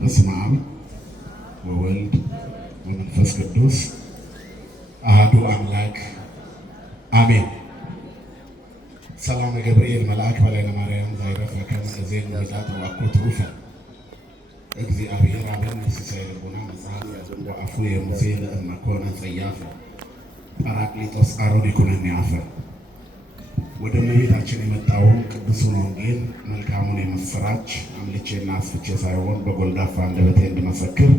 በስመ አብ ወወልድ ወመንፈስ ቅዱስ አሐዱ አምላክ አሜን። ሰላም ገብርኤል መልአክ በላይነ ማርያም ዛይረፈ ከመ እዜን ወዳት ወአኮ ትሩፈ እግዚአብሔር አብን ሲሳይ ልቡና መጽሐፍ ወአፉ የሙሴ ለእመኮነ ጸያፈ ጰራቅሊጦስ አሮን ይኩነኒ አፈ። ወደ እመቤታችን የመጣውን ቅዱሱን ወንጌል መልካሙን የምስራች አምልቼና አስፍቼ ሳይሆን በጎልዳፋ አንደበቴ እንድመሰክር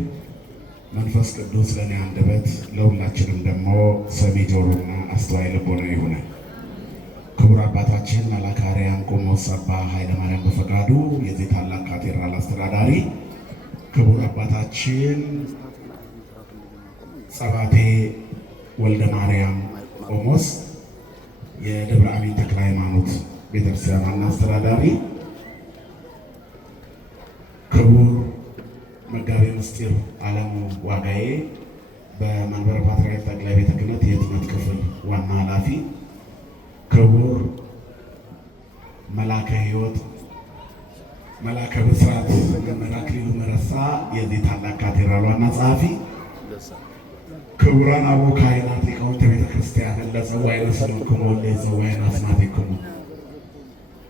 መንፈስ ቅዱስ ለእኔ አንደበት ለሁላችንም ደግሞ ሰሚ ጆሮና አስተዋይ ልቦና ይሁን። ክቡር አባታችን መልአከ አርያም ቆሞስ አባ ኃይለ ማርያም በፈቃዱ የዚህ ታላቅ ካቴድራል አስተዳዳሪ፣ ክቡር አባታችን ጸባቴ ወልደ ማርያም ቆሞስ የደብረ አሚን ተክለ ሃይማኖት ቤተክርስቲያን ዋና አስተዳዳሪ፣ ክቡር መጋቤ ምስጢር ዓለሙ ዋጋዬ በመንበረ ፓትርያርክ ጠቅላይ ቤተ ክህነት የትምህርት ክፍል ዋና ኃላፊ፣ ክቡር መላከ ሕይወት መላከ ብስራት መምህር አክሊሉ መረሳ የዚህ ታላቅ ካቴድራል ዋና ጸሐፊ፣ ክቡራን አበው ካህናት ሊቃውንተ ቤተ ክርስቲያን ለዘዋዕነ ስምክሙ ለዘዋዕነ አስማቲክሙ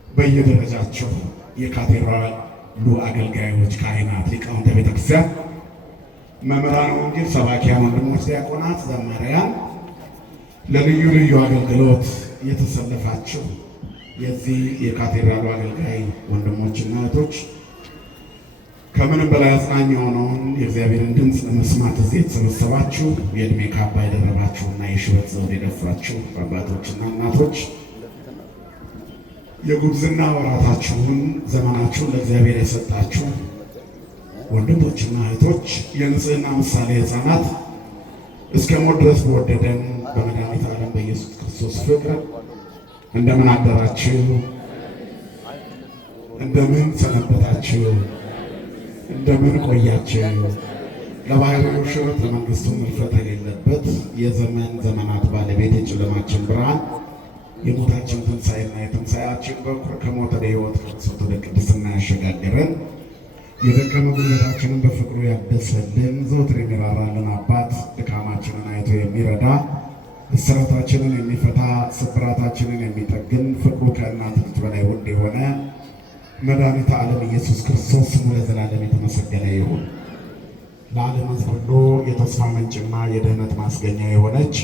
በየደረጃቸው የካቴድራሉ አገልጋዮች፣ ካህናት፣ ሊቃውንተ ቤተ ክርስቲያን፣ መምህራነ ወንጌል፣ ሰባኪያን፣ ወንድሞች ዲያቆናት፣ ዘማሪያን፣ ለልዩ ልዩ አገልግሎት የተሰለፋችሁ የዚህ የካቴድራሉ አገልጋይ ወንድሞችና እህቶች፣ ከምንም በላይ አጽናኝ የሆነውን የእግዚአብሔርን ድምፅ ለመስማት እዚህ የተሰበሰባችሁ የዕድሜ ካባ የደረባችሁና የሽበት ዘውድ የደፋችሁ አባቶችና እናቶች፣ የጉብዝና ወራታችሁን ዘመናችሁን ለእግዚአብሔር የሰጣችሁ ወንድሞችና እህቶች፣ የንጽህና ምሳሌ ሕፃናት፣ እስከ ሞት ድረስ በወደደን በመድኃኒተ ዓለም በኢየሱስ ክርስቶስ ፍቅር እንደምን አደራችሁ? እንደምን ሰነበታችሁ? እንደምን ቆያችሁ? ለባህሪው ሽረት ለመንግስቱ ምልፈት የሌለበት የዘመን ዘመናት ባለቤት የጨለማችን ብርሃን የሞታችን ትንሣኤና የትንሣኤያችን በኩር ከሞት ወደ ሕይወት ከክርስቶስ ወደ ቅድስና ያሸጋገረን የደከመ ጉልበታችንን በፍቅሩ ያደሰልን ዘወትር የሚራራልን አባት ድካማችንን አይቶ የሚረዳ እስራታችንን የሚፈታ ስብራታችንን የሚጠግን ፍቅሩ ከእናት ልጅ በላይ ውድ የሆነ መድኃኒተ ዓለም ኢየሱስ ክርስቶስ ስሙ ለዘላለም የተመሰገነ ይሁን። ለዓለም ሕዝብ ሁሉ የተስፋ ምንጭና የድኅነት ማስገኛ የሆነች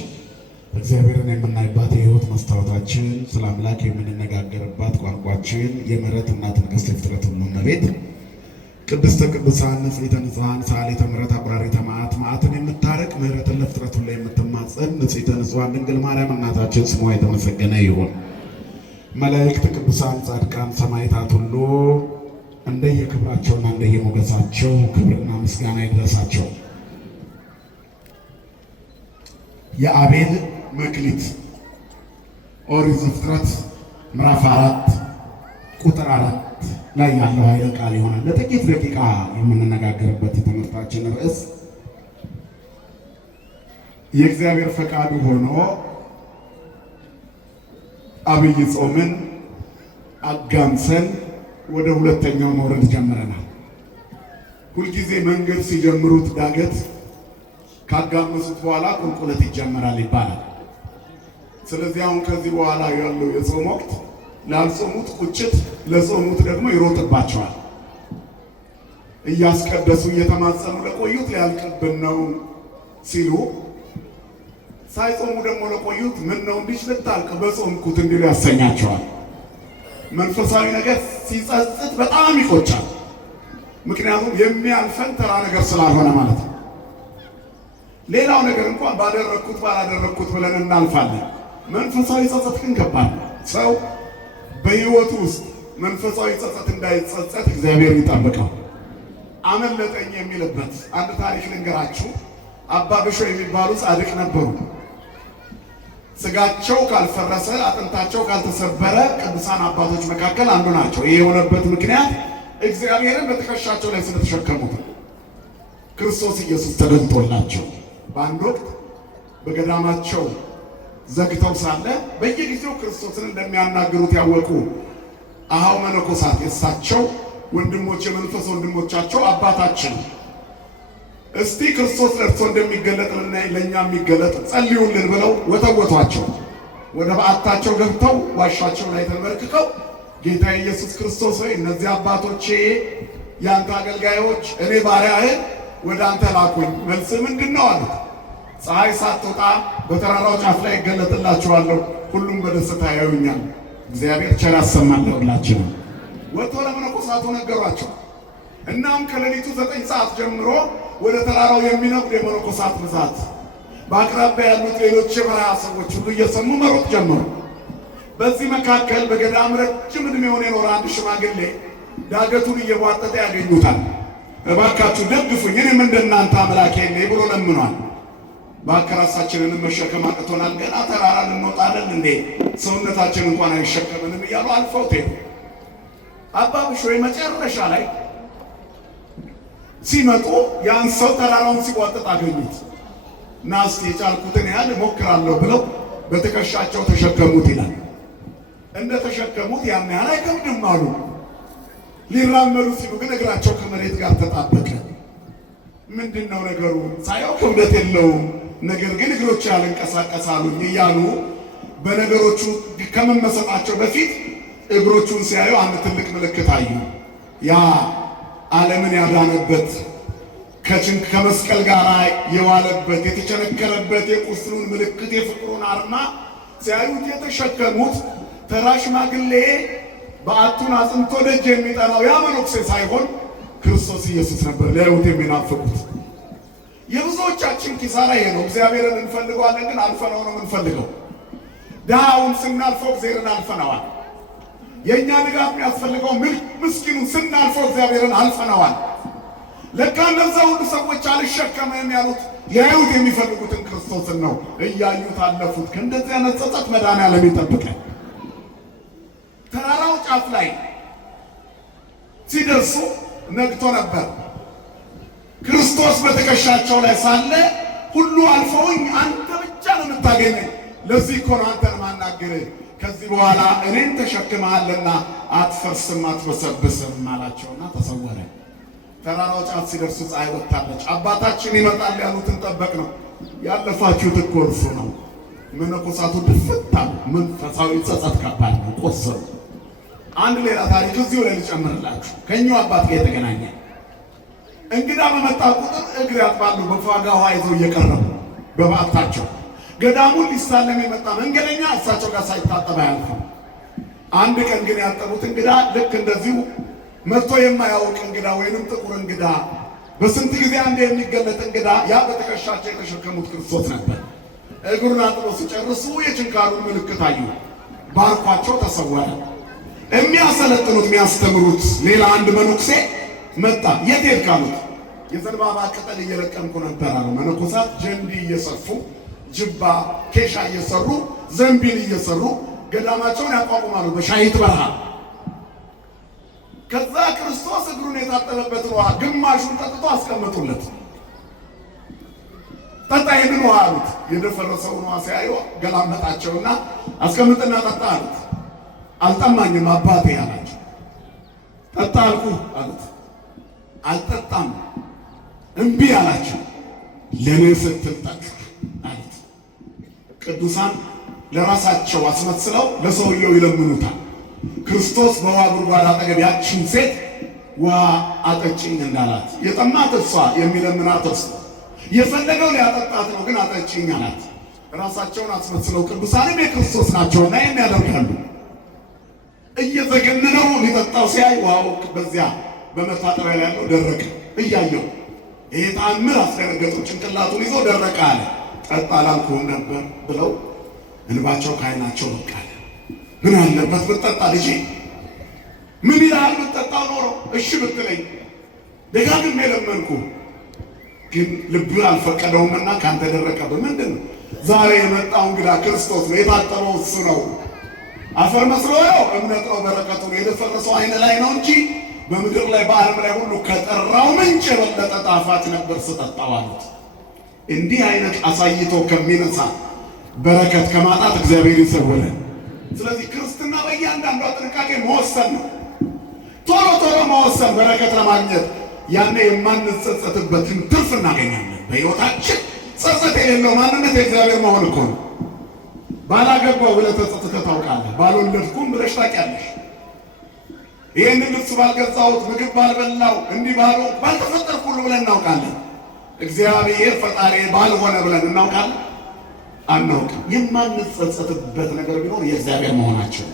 እግዚአብሔርን የምናይባት የሕይወት መስታወታችን፣ ስለ አምላክ የምንነጋገርባት ቋንቋችን፣ የምሕረት እናት ንግሥት የፍጥረት ሁሉ እመቤት ቅድስተ ቅዱሳን ንጽሕተ ንጹሐን ሰዓሊተ ምሕረት አቁራሪተ መዓት መዓትን የምታረቅ ምሕረትን ለፍጥረት ሁሉ የምትማጸን ንጽሕተ ንጹሐን ድንግል ማርያም እናታችን ስሟ የተመሰገነ ይሁን። መላእክት፣ ቅዱሳን፣ ጻድቃን፣ ሰማዕታት ሁሉ እንደየክብራቸውና እንደየሞገሳቸው ክብርና ምስጋና ይድረሳቸው። የአቤል መክሊት ኦሪት ዘፍጥረት ምዕራፍ 4 ቁጥር 4 ላይ ያለው ኃይለ ቃል ይሆናል ለጥቂት ደቂቃ የምንነጋገርበት የትምህርታችን ርዕስ የእግዚአብሔር ፈቃዱ ሆኖ አብይ ጾምን አጋምሰን ወደ ሁለተኛው መውረድ ጀምረናል። ሁልጊዜ መንገድ ሲጀምሩት ዳገት ካጋመሱት በኋላ ቁልቁለት ይጀምራል ይባላል። ስለዚህ አሁን ከዚህ በኋላ ያለው የጾም ወቅት ላልጾሙት ቁጭት፣ ለጾሙት ደግሞ ይሮጥባቸዋል። እያስቀደሱ እየተማጸኑ ለቆዩት ሊያልቅብን ነው ሲሉ፣ ሳይጾሙ ደግሞ ለቆዩት ምን ነው እንዲህ ልታልቅ በጾምኩት እንዲሉ ያሰኛቸዋል። መንፈሳዊ ነገር ሲጸጽት በጣም ይቆጫል። ምክንያቱም የሚያልፈን ተራ ነገር ስላልሆነ ማለት ነው። ሌላው ነገር እንኳን ባደረግኩት ባላደረግኩት ብለን እናልፋለን። መንፈሳዊ ጸጸት ግን ከባድ ነው። ሰው በሕይወቱ ውስጥ መንፈሳዊ ጸጸት እንዳይጸጸት እግዚአብሔር ይጠብቀው። አመለጠኝ የሚልበት አንድ ታሪክ ልንገራችሁ። አባ ብሾ የሚባሉ ጻድቅ ነበሩ። ስጋቸው ካልፈረሰ አጥንታቸው ካልተሰበረ ቅዱሳን አባቶች መካከል አንዱ ናቸው። ይህ የሆነበት ምክንያት እግዚአብሔርን በትከሻቸው ላይ ስለተሸከሙት ክርስቶስ ኢየሱስ ተገልጦላቸው በአንድ ወቅት በገዳማቸው ዘግተው ሳለ በየጊዜው ክርስቶስን እንደሚያናግሩት ያወቁ አሃው መነኮሳት የሳቸው ወንድሞች፣ የመንፈስ ወንድሞቻቸው አባታችን እስቲ ክርስቶስ ለእርሶ እንደሚገለጥልና ለእኛ የሚገለጥ ጸልዩልን ብለው ወተወቷቸው። ወደ በዓታቸው ገብተው ዋሻቸው ላይ ተንበርክከው ጌታ ኢየሱስ ክርስቶስ ሆይ እነዚህ አባቶቼ ያንተ አገልጋዮች እኔ ባሪያህን ወደ አንተ ላኩኝ፣ መልስ ምንድን ነው አሉት። ፀሐይ ሳትወጣ በተራራው ጫፍ ላይ እገለጥላችኋለሁ፣ ሁሉም በደስታ ያዩኛል። እግዚአብሔር ቸር ያሰማን ለሁላችንም። ወጥቶ ለመነኮሳቱ ነገሯቸው። እናም ከሌሊቱ 9 ሰዓት ጀምሮ ወደ ተራራው የሚነጉድ የመነኮሳት ብዛት በአቅራቢያ ያሉት ሌሎች የበረሃ ሰዎች ሁሉ እየሰሙ መሮጥ ጀመሩ። በዚህ መካከል በገዳም ረጅም ዕድሜውን የኖረ አንድ ሽማግሌ ዳገቱን እየቧጠጠ ያገኙታል። እባካችሁ ደግፉኝ፣ እኔም እንደናንተ አምላክ የለኝ ብሎ ለምኗል። እባክህ ራሳችንንም መሸከም አቅቶናል፣ ገና ተራራ ልንወጣለን እንዴ? ሰውነታችን እንኳን አይሸከምንም እያሉ አልፈውት ሄዱ። አባ ብሾይ መጨረሻ ላይ ሲመጡ ያን ሰው ተራራውን ሲቧጥጥ አገኙት። እና እስቲ የቻልኩትን ያህል እሞክራለሁ ብለው በትከሻቸው ተሸከሙት ይላል። እንደ ተሸከሙት ያን ያህል አይከብድም አሉ። ሊራመዱ ሲሉ ግን እግራቸው ከመሬት ጋር ተጣበቀ። ምንድን ነው ነገሩ? ሳያው ክብደት የለውም፣ ነገር ግን እግሮች ያልንቀሳቀሳሉኝ እያሉ በነገሮቹ ከመመሰጣቸው በፊት እግሮቹን ሲያዩ አንድ ትልቅ ምልክት አዩ። ያ ዓለምን ያዳነበት ከመስቀል ጋር የዋለበት የተቸነከረበት የቁስሉን ምልክት የፍቅሩን አርማ ሲያዩት የተሸከሙት ተራ ሽማግሌ በዓቱን አጽንቶ ደጅ የሚጠናው ያ መነኩሴ ሳይሆን ክርስቶስ ኢየሱስ ነበር ሊያዩት የሚናፍቁት። የብዙዎቻችን ኪሳራ ይሄ ነው። እግዚአብሔርን እንፈልገዋለን፣ ግን አልፈነው ነው የምንፈልገው። ድሃውን ስናልፈው እግዚአብሔርን አልፈነዋል። የእኛ ድጋፍ የሚያስፈልገው ምስኪኑን ስናልፈው እግዚአብሔርን አልፈነዋል። ለካ እነዛ ሁሉ ሰዎች አልሸከምም ያሉት ሊያዩት የሚፈልጉትን ክርስቶስን ነው። እያዩት አለፉት። ከእንደዚህ አይነት ጸጸት መድኃኔዓለም ይጠብቀን። ተራራው ጫፍ ላይ ሲደርሱ ነግቶ ነበር። ክርስቶስ በትከሻቸው ላይ ሳለ ሁሉ አልፈውኝ አንተ ብቻ ነው የምታገኘኝ፣ ለዚህ እኮ ነው አንተን ማናገርህ፣ ከዚህ በኋላ እኔን ተሸክመሃልና አትፈርስም አትበሰብስም አላቸውና ተሰወረ። ተራራው ጫፍ ሲደርሱ ፀሐይ ወጥታለች። አባታችን ይመጣል ያሉትን ጠበቅ ነው። ያለፋችሁት እኮ እርሱ ነው። መነኮሳቱ ድፍታ መንፈሳዊ ጸጸት ከባድ ነው። ቆሰሉ። አንድ ሌላ ታሪክ እዚሁ ላይ ልጨምርላችሁ። ከኛው አባት ጋር የተገናኘ እንግዳ በመጣ ቁጥር እግር ያጥባሉ። በፏጋ ውሃ ይዘው እየቀረቡ በበዓታቸው ገዳሙን ሊሳለም የመጣ መንገደኛ እሳቸው ጋር ሳይታጠብ አያልፍም። አንድ ቀን ግን ያጠቡት እንግዳ ልክ እንደዚሁ መጥቶ የማያውቅ እንግዳ ወይንም ጥቁር እንግዳ፣ በስንት ጊዜ አንድ የሚገለጥ እንግዳ፣ ያ በትከሻቸው የተሸከሙት ክርስቶስ ነበር። እግሩን አጥቦ ሲጨርሱ የችንካሩን ምልክት አዩ። ባርኳቸው ተሰወረ። የሚያሰለጥኑት የሚያስተምሩት ሌላ አንድ መነኩሴ መጣ። የት ሄድክ አሉት። የዘንባባ ቅጠል እየለቀምኩ ነበር አሉ። መነኮሳት ጀንዲ እየሰፉ ጅባ ኬሻ እየሰሩ ዘንቢል እየሰሩ ገዳማቸውን ያቋቁማሉ በሻሂት በረሃ። ከዛ ክርስቶስ እግሩን የታጠበበትን ውሃ ግማሹን ጠጥቶ አስቀመጡለት። ጠጣ ይህንን ውሃ አሉት። የደፈረሰውን ውሃ ሲያዩ ገላመጣቸውና አስቀምጥና ጠጣ አሉት። አልጠማኝም አባቴ አላቸው። ጠጣ አልኩ አሉት። አልጠጣም እምቢ አላቸው። ለኔ ስትል ጠጣ አሉት። ቅዱሳን ለራሳቸው አስመስለው ለሰውየው ይለምኑታል። ክርስቶስ በውሃ ጉድጓድ አጠገብ ያችን ሴት ውሃ አጠጭኝ እንዳላት የጠማት እሷ የሚለምናት እርሱ የፈለገው ሊያጠጣት ነው፣ ግን አጠጭኝ አላት። ራሳቸውን አስመስለው ቅዱሳንም የክርስቶስ ናቸውና ይህን ያደርጋሉ። እየዘገነነው ሊጠጣው ሲያይ ውሃው በዚያ በመታጠቢያ ላይ ያለው ደረቀ። እያየው ይሄ ተአምር አስደነገጠው። ጭንቅላቱን ይዞ ደረቀ አለ። ጠጣ አላልኩህም ነበር ብለው እንባቸው ከዓይናቸው በቃ። ምን አለበት ብትጠጣ ልጄ? ምን ይላል ብትጠጣው ኖሮ? እሺ ብትለኝ ደጋግሜ ለመንኩ፣ ግን ልብህ አልፈቀደውምና ካንተ ደረቀብህ። ምንድን ነው ዛሬ የመጣው እንግዳ ክርስቶስ ነው። የታጠበው እሱ ነው። አፈር መስሎ ነው፣ እምነት ነው፣ በረከቱ ነው። የደፈረሰው አይን ላይ ነው እንጂ በምድር ላይ በዓለም ላይ ሁሉ ከጠራው ምንጭ የበለጠ ጣፋጭ ነበር ስጠጣው አሉት። እንዲህ አይነት አሳይቶ ከሚነሳ በረከት ከማጣት እግዚአብሔር ይሰውረን። ስለዚህ ክርስትና በእያንዳንዷ ጥንቃቄ መወሰን ነው። ቶሎ ቶሎ ለመወሰን በረከት ለማግኘት ያኔ የማንጸጸትበትን ትርፍ እናገኛለን። በሕይወታችን ጸጸት የሌለው ማንነት የእግዚአብሔር መሆን እኮ ነው። ባላገባው ብለህ ተጸጽተህ ታውቃለህ? ባልወለድኩም ብለሽ ታውቂያለሽ? ይህንን ልብስ ባልገዛሁት፣ ምግብ ባልበላው፣ እንዲህ ባልተፈጠርኩ ሁሉ ብለን እናውቃለን። እግዚአብሔር ፈጣሪ ባልሆነ ብለን እናውቃለን? አናውቅም። የማንጸጸትበት ነገር ቢኖር የእግዚአብሔር መሆናቸው።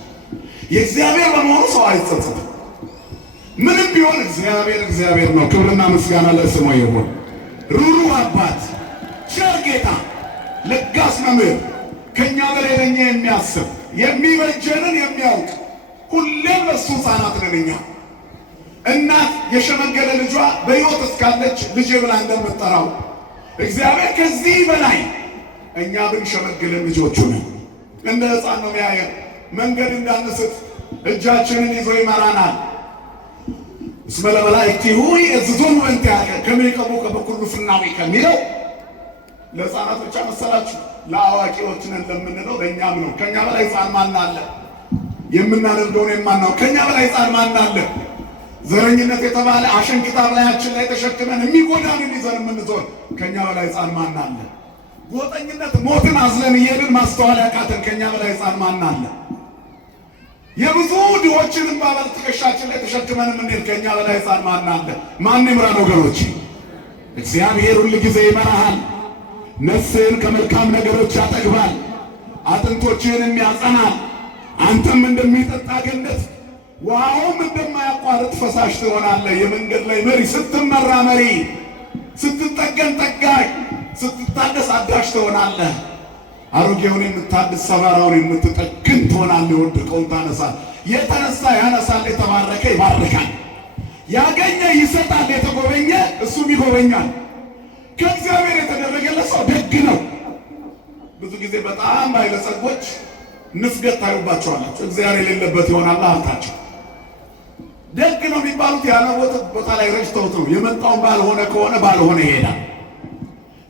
የእግዚአብሔር በመሆኑ ሰው አይጸጸትም። ምንም ቢሆን እግዚአብሔር ነው። ክብርና ምስጋና ለስሙ ይሁን። ሩሩ አባት፣ ቸር ጌታ፣ ለጋስ መምህር፣ ከእኛ በላይ ለእኛ የሚያስብ የሚበጀንን የሚያውቅ ሁሌም ለሱ ሕፃናት ነን እኛ። እናት የሸመገለ ልጇ በሕይወት እስካለች ልጄ ብላ እንደምትጠራው እግዚአብሔር ከዚህ በላይ እኛ ብንሸመግልን ልጆቹ ነን። እንደ ሕፃን ነው የሚያየን። መንገድ እንዳንስት እጃችንን ይዞ ይመራናል። እስመ ለመላእክቲሁ ይእዝዙን በእንቲአከ ከመ ይቀቡከ በኩሉ ፍናዊ ከሚለው ለሕፃናት ብቻ መሰላችሁ? ለአዋቂዎች ነን ለምንለው ለእኛም ነው። ከእኛ በላይ ሕፃን ማን አለ? የምናደርገውን የማናውቅ ከእኛ በላይ ሕፃን ማን አለ? ዘረኝነት የተባለ አሸንክታብ ላያችን ላይ ተሸክመን የሚጎዳንን ይዘን የምንዞር ከእኛ በላይ ሕፃን ማን አለ? ጎጠኝነት ሞትን አዝለን እየሄድን ማስተዋል ያቃተን ከእኛ በላይ ሕፃን ማን አለ? የብዙ ድሆችን እንባ በትከሻችን ላይ ተሸክመን የምንሄድ ከእኛ በላይ ሕፃን ማን አለ? ማን ይምራን ወገኖች? እግዚአብሔር ሁል ጊዜ ይመራሃል። ነፍስህን ከመልካም ነገሮች ያጠግባል፣ አጥንቶችህንም ያጸናል። አንተም እንደሚጠጣ ገነት ውሃውም እንደማያቋርጥ ፈሳሽ ትሆናለህ። የመንገድ ላይ መሪ፣ ስትመራ መሪ፣ ስትጠገን ጠጋኝ፣ ስትታደስ አዳሽ ትሆናለህ። አሮጌውን የምታድስ ሰባራውን የምትጠግን ትሆናለህ። የወደቀውን ታነሳል፣ የተነሳ ያነሳል፣ የተባረከ ይባርካል፣ ያገኘ ይሰጣል፣ የተጎበኘ እሱም ይጎበኛል። ከእግዚአብሔር የተደረገለት ሰው ደግ ነው። ብዙ ጊዜ በጣም ባለጸጎች ንፍገት ታዩባቸዋላችሁ። እግዚአብሔር የሌለበት ይሆናል ሀብታቸው። ደግ ነው የሚባሉት ያለ ቦታ ላይ ረጅተውት ነው። የመጣውን ባልሆነ ከሆነ ባልሆነ ይሄዳል።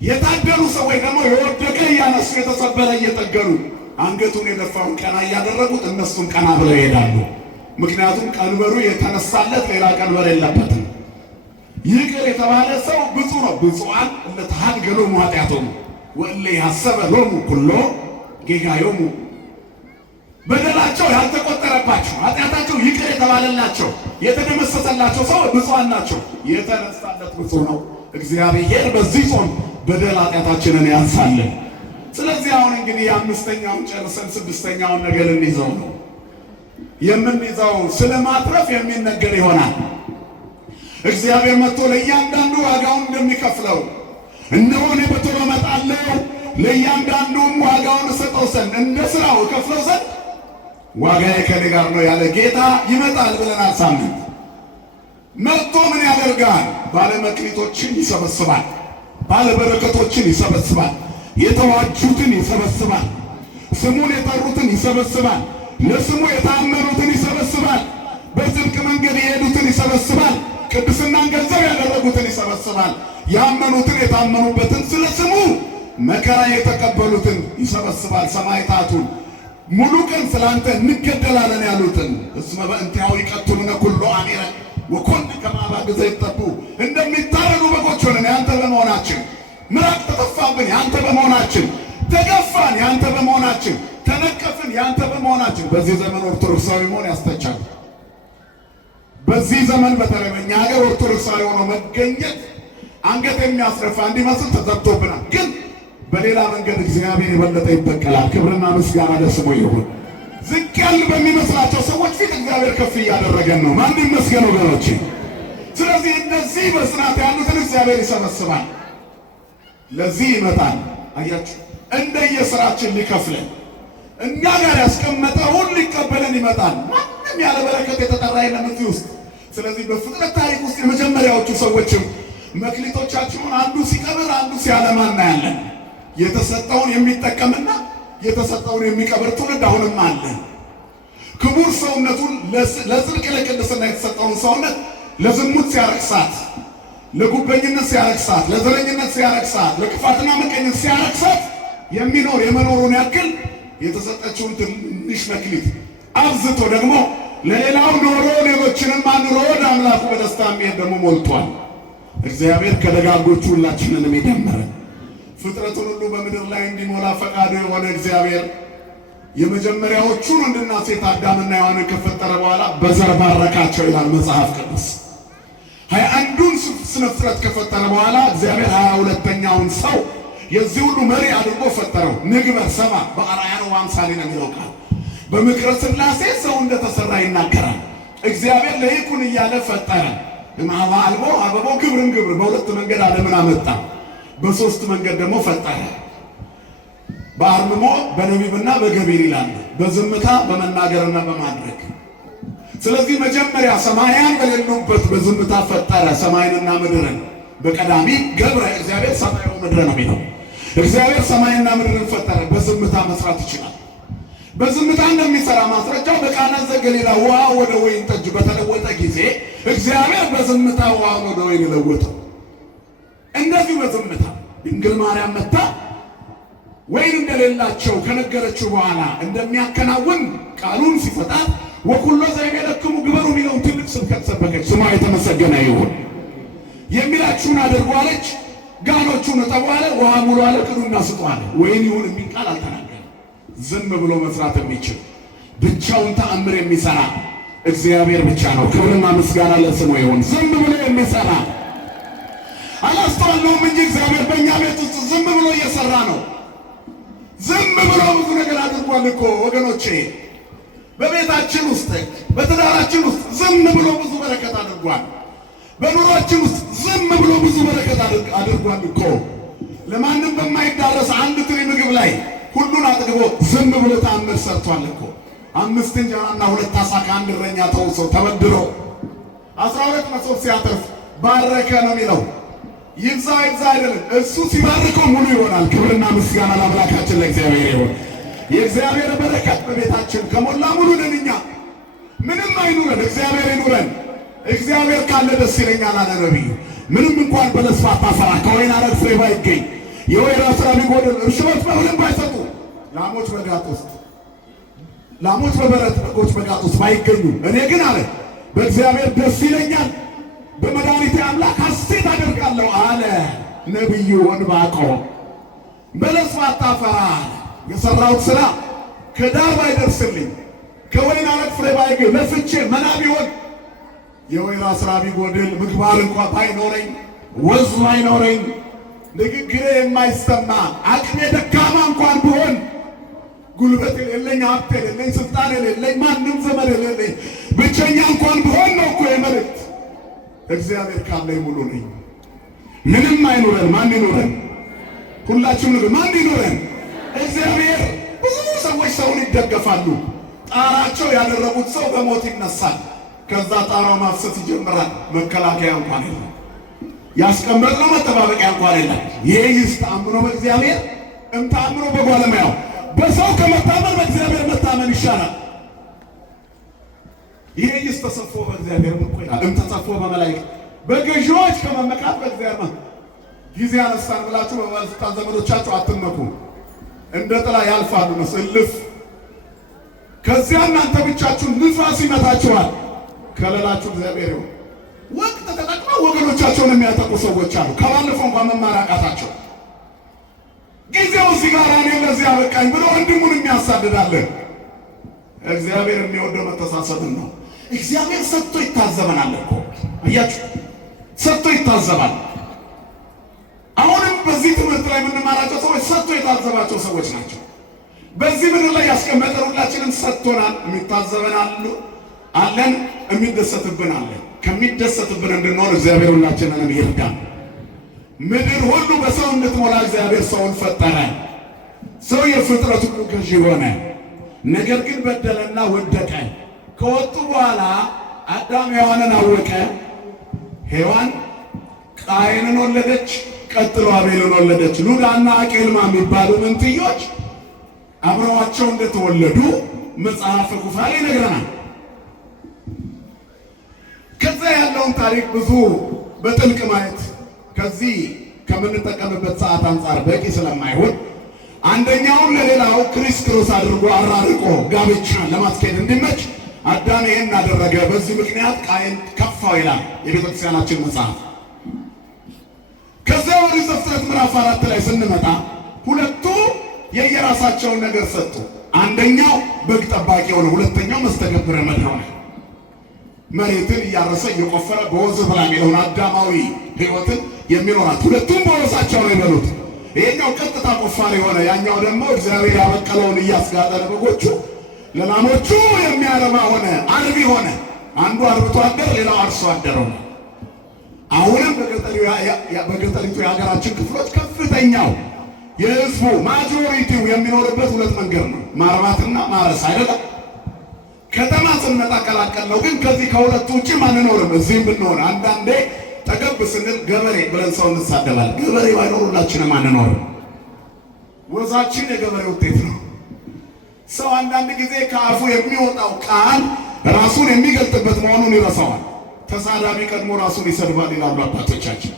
የታደሉ ሰዎች ደግሞ የወደቀ እያነሱ የተሰበረ እየጠገኑ አንገቱን የደፋውን ቀና እያደረጉት እነሱም ቀና ብለው ይሄዳሉ። ምክንያቱም ቀንበሩ የተነሳለት ሌላ ቀንበር የለበትም። ይቅር የተባለ ሰው ብፁዕ ነው። ብፁዓን እለ ተሃድገሎሙ ኃጢአቶሙ ወእለ ይሐሰበ ሎሙ ኩሎ ጌጋዮሙ። በደላቸው ያልተቆጠረባቸው ኃጢአታቸው ይቅር የተባለላቸው የተደመሰሰላቸው ሰው ብፁዓን ናቸው። የተነሳለት ብፁዕ ነው። እግዚአብሔር በዚህ ጾም በደል ኃጢአታችንን ያንሳልን። ስለዚህ አሁን እንግዲህ አምስተኛውን ጨርሰን ስድስተኛውን ነገር እንይዘው ነው የምንይዘው። ስለ ማትረፍ የሚነገር ይሆናል። እግዚአብሔር መጥቶ ለእያንዳንዱ ዋጋውን እንደሚከፍለው እነሆ እኔ በቶሎ እመጣለሁ ለእያንዳንዱም ዋጋውን እሰጠው ዘንድ እንደ ሥራው እከፍለው ዘንድ ዋጋዬ ከእኔ ጋር ነው ያለ ጌታ ይመጣል ብለናል። ሳምንት መጥቶ ምን ያደርጋል? ባለመክሊቶችን ይሰበስባል፣ ባለበረከቶችን ይሰበስባል፣ የተዋጁትን ይሰበስባል፣ ስሙን የጠሩትን ይሰበስባል፣ ለስሙ የታመኑትን ይሰበስባል፣ በጽድቅ መንገድ የሄዱትን ይሰበስባል፣ ቅድስናን ገንዘብ ያደረጉትን ይሰበስባል፣ ያመኑትን የታመኑበትን ስለ ስሙ መከራ የተቀበሉትን ይሰበስባል፣ ሰማዕታቱን ሙሉ ቀን ስላንተ እንገደላለን ያሉትን እስመ በእንቲአሁ ይቀትሉነ ኩሎ አሚረ ወኮነ ከመ አባግ ዘይጠቡ። እንደሚታረዱ በጎች ሆነን ያንተ በመሆናችን፣ ምራቅ ተተፋብን ያንተ በመሆናችን፣ ተገፋን ያንተ በመሆናችን፣ ተነቀፍን ያንተ በመሆናችን። በዚህ ዘመን ኦርቶዶክሳዊ መሆን ያስተቻል። በዚህ ዘመን በተለይ በእኛ ሀገር ኦርቶዶክሳዊ ሆኖ መገኘት አንገት የሚያስረፋ እንዲመስል ተዘግቶብናል። ግን በሌላ መንገድ እግዚአብሔር የበለጠ ይበቀላል። ክብርና ምስጋና ለስሙ ይሁን። ዝቅ ያል በሚመስላቸው ሰዎች ፊት እግዚአብሔር ከፍ እያደረገን ነው። ማን ይመስገን ወገኖቼ። ስለዚህ እነዚህ በጽናት ያሉትን እግዚአብሔር ይሰበስባል፣ ለዚህ ይመጣል። አያችሁ፣ እንደየስራችን ሊከፍለን እኛ ጋር ያስቀመጠ ሁሉ ሊቀበለን ይመጣል። ማንም ያለ በረከት የተጠራ የለም እዚህ ውስጥ። ስለዚህ በፍጥረት ታሪክ ውስጥ የመጀመሪያዎቹ ሰዎችም መክሊቶቻቸውን አንዱ ሲቀብር አንዱ ሲያለማ እናያለን። የተሰጠውን የሚጠቀምና የተሰጠውን የሚቀብር ትውልድ አሁንም አለ። ክቡር ሰውነቱን ለጽድቅ ለቅድስና የተሰጠውን ሰውነት ለዝሙት ሲያረክሳት፣ ለጉበኝነት ሲያረክሳት፣ ለዘረኝነት ሲያረክሳት፣ ለክፋትና ምቀኝነት ሲያረክሳት የሚኖር የመኖሩን ያክል የተሰጠችውን ትንሽ መክሊት አብዝቶ ደግሞ ለሌላው ኖሮ ሌሎችንም አኑሮ ዳኑ አምላኩ በደስታ የሚሄድ ደግሞ ሞልቷል። እግዚአብሔር ከደጋጎቹ ሁላችንንም የደመረን ፍጥረቱን ሁሉ በምድር ላይ እንዲሞላ ፈቃዱ የሆነ እግዚአብሔር የመጀመሪያዎቹን ወንድና ሴት አዳምና ሔዋንን ከፈጠረ በኋላ በዘር ባረካቸው ይላል መጽሐፍ ቅዱስ። 21ዱን ስነ ፍጥረት ከፈጠረ በኋላ እግዚአብሔር 22ኛውን ሰው የዚህ ሁሉ መሪ አድርጎ ፈጠረው። ንግበር ሰብአ በአርአያነ ወአምሳሊነ የሚለው ቃል በምክረ ሥላሴ ሰው እንደተሰራ ይናገራል። እግዚአብሔር ለይኩን እያለ ፈጠረ። እምኀበ አልቦ አበቦ ግብርን ግብር በሁለት መንገድ ዓለምን አመጣ። በሶስት መንገድ ደግሞ ፈጠረ። በአርምሞ በነቢብና በገቢር ይላል። በዝምታ በመናገርና በማድረግ። ስለዚህ መጀመሪያ ሰማያን በሌሉበት በዝምታ ፈጠረ ሰማይንና ምድርን። በቀዳሚ ገብረ እግዚአብሔር ሰማይ ወምድረ ነው የሚለው። እግዚአብሔር ሰማይና ምድርን ፈጠረ። በዝምታ መስራት ይችላል። በዝምታ እንደሚሰራ ማስረጃው በቃና ዘገሊላ ውሃ ወደ ወይን ጠጅ በተለወጠ ጊዜ እግዚአብሔር በዝምታ ውሃውን ወደ ወይን ለወጠው። እንደዚህ በዝምታ ድንግል ማርያም መጣ ወይን እንደሌላቸው ከነገረችው በኋላ እንደሚያከናውን ቃሉን ሲፈጣት ወኩሎ ዘይቤለክሙ ግበሩ የሚለውን ትልቅ ስብከት ሰበከች። ስሟ የተመሰገነ ይሁን። የሚላችሁን አድርጉ አለች። ጋኖቹን እጠቡ አለ። ውሃ ሙሉ አለ። ቅዱና ስጡ አለ። ወይን ይሁን የሚል ቃል አልተናገረም። ዝም ብሎ መስራት የሚችል ብቻውን ተአምር የሚሰራ እግዚአብሔር ብቻ ነው። ክብርና ምስጋና ለስሙ ይሁን። ዝም ብሎ የሚሰራ አላስተዋልነውም እንጂ እግዚአብሔር በእኛ ቤት ውስጥ ዝም ብሎ እየሰራ ነው። ዝም ብሎ ብዙ ነገር አድርጓል እኮ ወገኖቼ። በቤታችን ውስጥ በትዳራችን ውስጥ ዝም ብሎ ብዙ በረከት አድርጓል። በኑሯችን ውስጥ ዝም ብሎ ብዙ በረከት አድርጓል እኮ። ለማንም በማይዳረስ አንድ ትሪ ምግብ ላይ ሁሉን አጥግቦ ዝም ብሎ ተአምር ሰርቷል እኮ። 5 እንጀራና 2 ዓሣ ከአንድ እረኛ ተውሶ ተበድሮ 12 መሶብ ሲያተርፍ ባረከ ነው የሚለው። ይብዛ ይብዛ አይደለም፣ እሱ ሲባርከው ሙሉ ይሆናል። ክብርና ምስጋና ለአምላካችን ለእግዚአብሔር ይሁን። የእግዚአብሔር በረከት በቤታችን ከሞላ ሙሉ ነን እኛ። ምንም አይኑረን፣ እግዚአብሔር ይኑረን። እግዚአብሔር ካለ ደስ ይለኛል አለ ነቢዩ። ምንም እንኳን በለስ ባታፈራ ከወይን አረግ ፍሬ ባይገኝ የወይራ ስራ ቢጎድል እርሾች በሁሉም ባይሰጡ ላሞች በጋጥ ውስጥ ላሞች በበረት በጎች በጋጥ ውስጥ ባይገኙ እኔ ግን አለ በእግዚአብሔር ደስ ይለኛል፣ በመድኃኒቴ አምላክ ሐሴት አደርጋለሁ አለ ነቢዩ ዕንባቆም። በለስ ባታፈራ የሰራሁት ስራ ከዳር ባይደርስልኝ ከወይን አረግ ፍሬ ባይገኝ ለፍቼ መና ቢሆን የወይራ ስራ ቢጎድል ምግባር እንኳን ባይኖረኝ ወዝ ባይኖረኝ ንግግሬ የማይሰማ አቅሜ ደካማ እንኳን ብሆን ጉልበት የሌለኝ ሀብት የሌለኝ ስልጣን የሌለኝ ማንም ዘመድ የሌለኝ ብቸኛ እንኳን ብሆን ነው እኮ የመልእክት እግዚአብሔር ካለኝ ሙሉ ነኝ። ምንም አይኑረን። ማን ይኑረን? ሁላችሁም ንገሩ። ማን ይኑረን? እግዚአብሔር። ብዙ ሰዎች ሰውን ይደገፋሉ። ጣራቸው ያደረጉት ሰው በሞት ይነሳል። ከዛ ጣራው ማፍሰስ ይጀምራል። መከላከያ እንኳን የለም። ያስቀመጥነው መጠባበቂያ እንኳን የለም። ይሄ ይስተአምኖ በእግዚአብሔር እምተአምኖ በጓለሙያው። በሰው ከመታመን በእግዚአብሔር መታመን ይሻላል። ይሄ ይስተሰፎ በእግዚአብሔር እኮ ይላል። እምተሰፎ በመላእክት። በገዢዎች ከመመካት በእግዚአብሔር ጊዜ ያነሳን ብላችሁ በባለስልጣን ዘመዶቻችሁ አትመኩ። እንደ ጥላ ያልፋሉ ነው እልፍ። ከዚያ እናንተ ብቻችሁን ንፋስ ይመታችኋል። ከለላችሁ እግዚአብሔር ይሁን። ወቅት ተጠቅመው ወገኖቻቸውን የሚያጠቁ ሰዎች አሉ። ከባለፈው እንኳን መማር አቃታቸው። ጊዜው እዚህ ጋር እኔ ለዚህ አበቃኝ ብሎ ወንድሙን የሚያሳድዳለን። እግዚአብሔር የሚወደው መተሳሰብን ነው። እግዚአብሔር ሰጥቶ ይታዘበናል እኮ አያችሁ፣ ሰጥቶ ይታዘባል። አሁንም በዚህ ትምህርት ላይ የምንማራቸው ሰዎች ሰጥቶ የታዘባቸው ሰዎች ናቸው። በዚህ ምድር ላይ ያስቀመጠን ሁላችንም ሰጥቶናል። የሚታዘበን አለን፣ የሚደሰትብን አለን። ከሚደሰትብን እንድንሆን እግዚአብሔር ሁላችንንም ይርዳል። ምድር ሁሉ በሰው እንድትሞላ እግዚአብሔር ሰውን ፈጠረ። ሰው የፍጥረት ሁሉ ገዢ ሆነ። ነገር ግን በደለና ወደቀ። ከወጡ በኋላ አዳም ሔዋንን አወቀ። ሔዋን ቃየንን ወለደች። ቀጥሎ አቤልን ወለደች። ሉዳና አቄልማ የሚባሉ መንትዮች አብረዋቸው እንደተወለዱ መጽሐፈ ኩፋሌ ይነግረናል። ከዛ ያለውን ታሪክ ብዙ በጥልቅ ማየት ከዚህ ከምንጠቀምበት ሰዓት አንጻር በቂ ስለማይሆን አንደኛውን ለሌላው ክሪስ ክሮስ አድርጎ አራርቆ ጋብቻን ለማስኬድ እንዲመች አዳም ይህን አደረገ፣ በዚህ ምክንያት ቃየን ከፋው ይላል የቤተክርስቲያናችን መጽሐፍ። ከዚያ ወደ ዘፍጥረት ምዕራፍ 4 ላይ ስንመጣ ሁለቱ የየራሳቸውን ነገር ሰጡ። አንደኛው በግ ጠባቂ ሆነ፣ ሁለተኛው መስተገብረ ምድር ሆነ። መሬትን እያረሰ እየቆፈረ በወዝ ብላ የሚለውን አዳማዊ ሕይወትን የሚኖራት ሁለቱም በወዛቸው ነው የበሉት። ይሄኛው ቀጥታ ቆፋሪ ሆነ፣ ያኛው ደግሞ እግዚአብሔር ያበቀለውን እያስጋጠ ለበጎቹ ለላሞቹ የሚያረባ ሆነ፣ አርቢ ሆነ። አንዱ አርብቶ አደር፣ ሌላው አርሶ አደር ሆነ። አሁንም በገጠሪቱ የሀገራችን ክፍሎች ከፍተኛው የህዝቡ ማጆሪቲው የሚኖርበት ሁለት መንገድ ነው፣ ማርባትና ማረስ አይደለም። ከተማ ስንመጣ ቀላቀለው፣ ግን ከዚህ ከሁለቱ ውጭ አንኖርም። እዚህም ብንሆን አንዳንዴ ጠገብ ስንል ገበሬ ብለን ሰው እንሳደባለን። ገበሬ ባይኖር ሁላችንም አንኖርም። ወዛችን የገበሬ ውጤት ነው። ሰው አንዳንድ ጊዜ ከአፉ የሚወጣው ቃል ራሱን የሚገልጥበት መሆኑን ይረሳዋል። ተሳዳቢ ቀድሞ ራሱን ይሰድባል ይላሉ አባቶቻችን።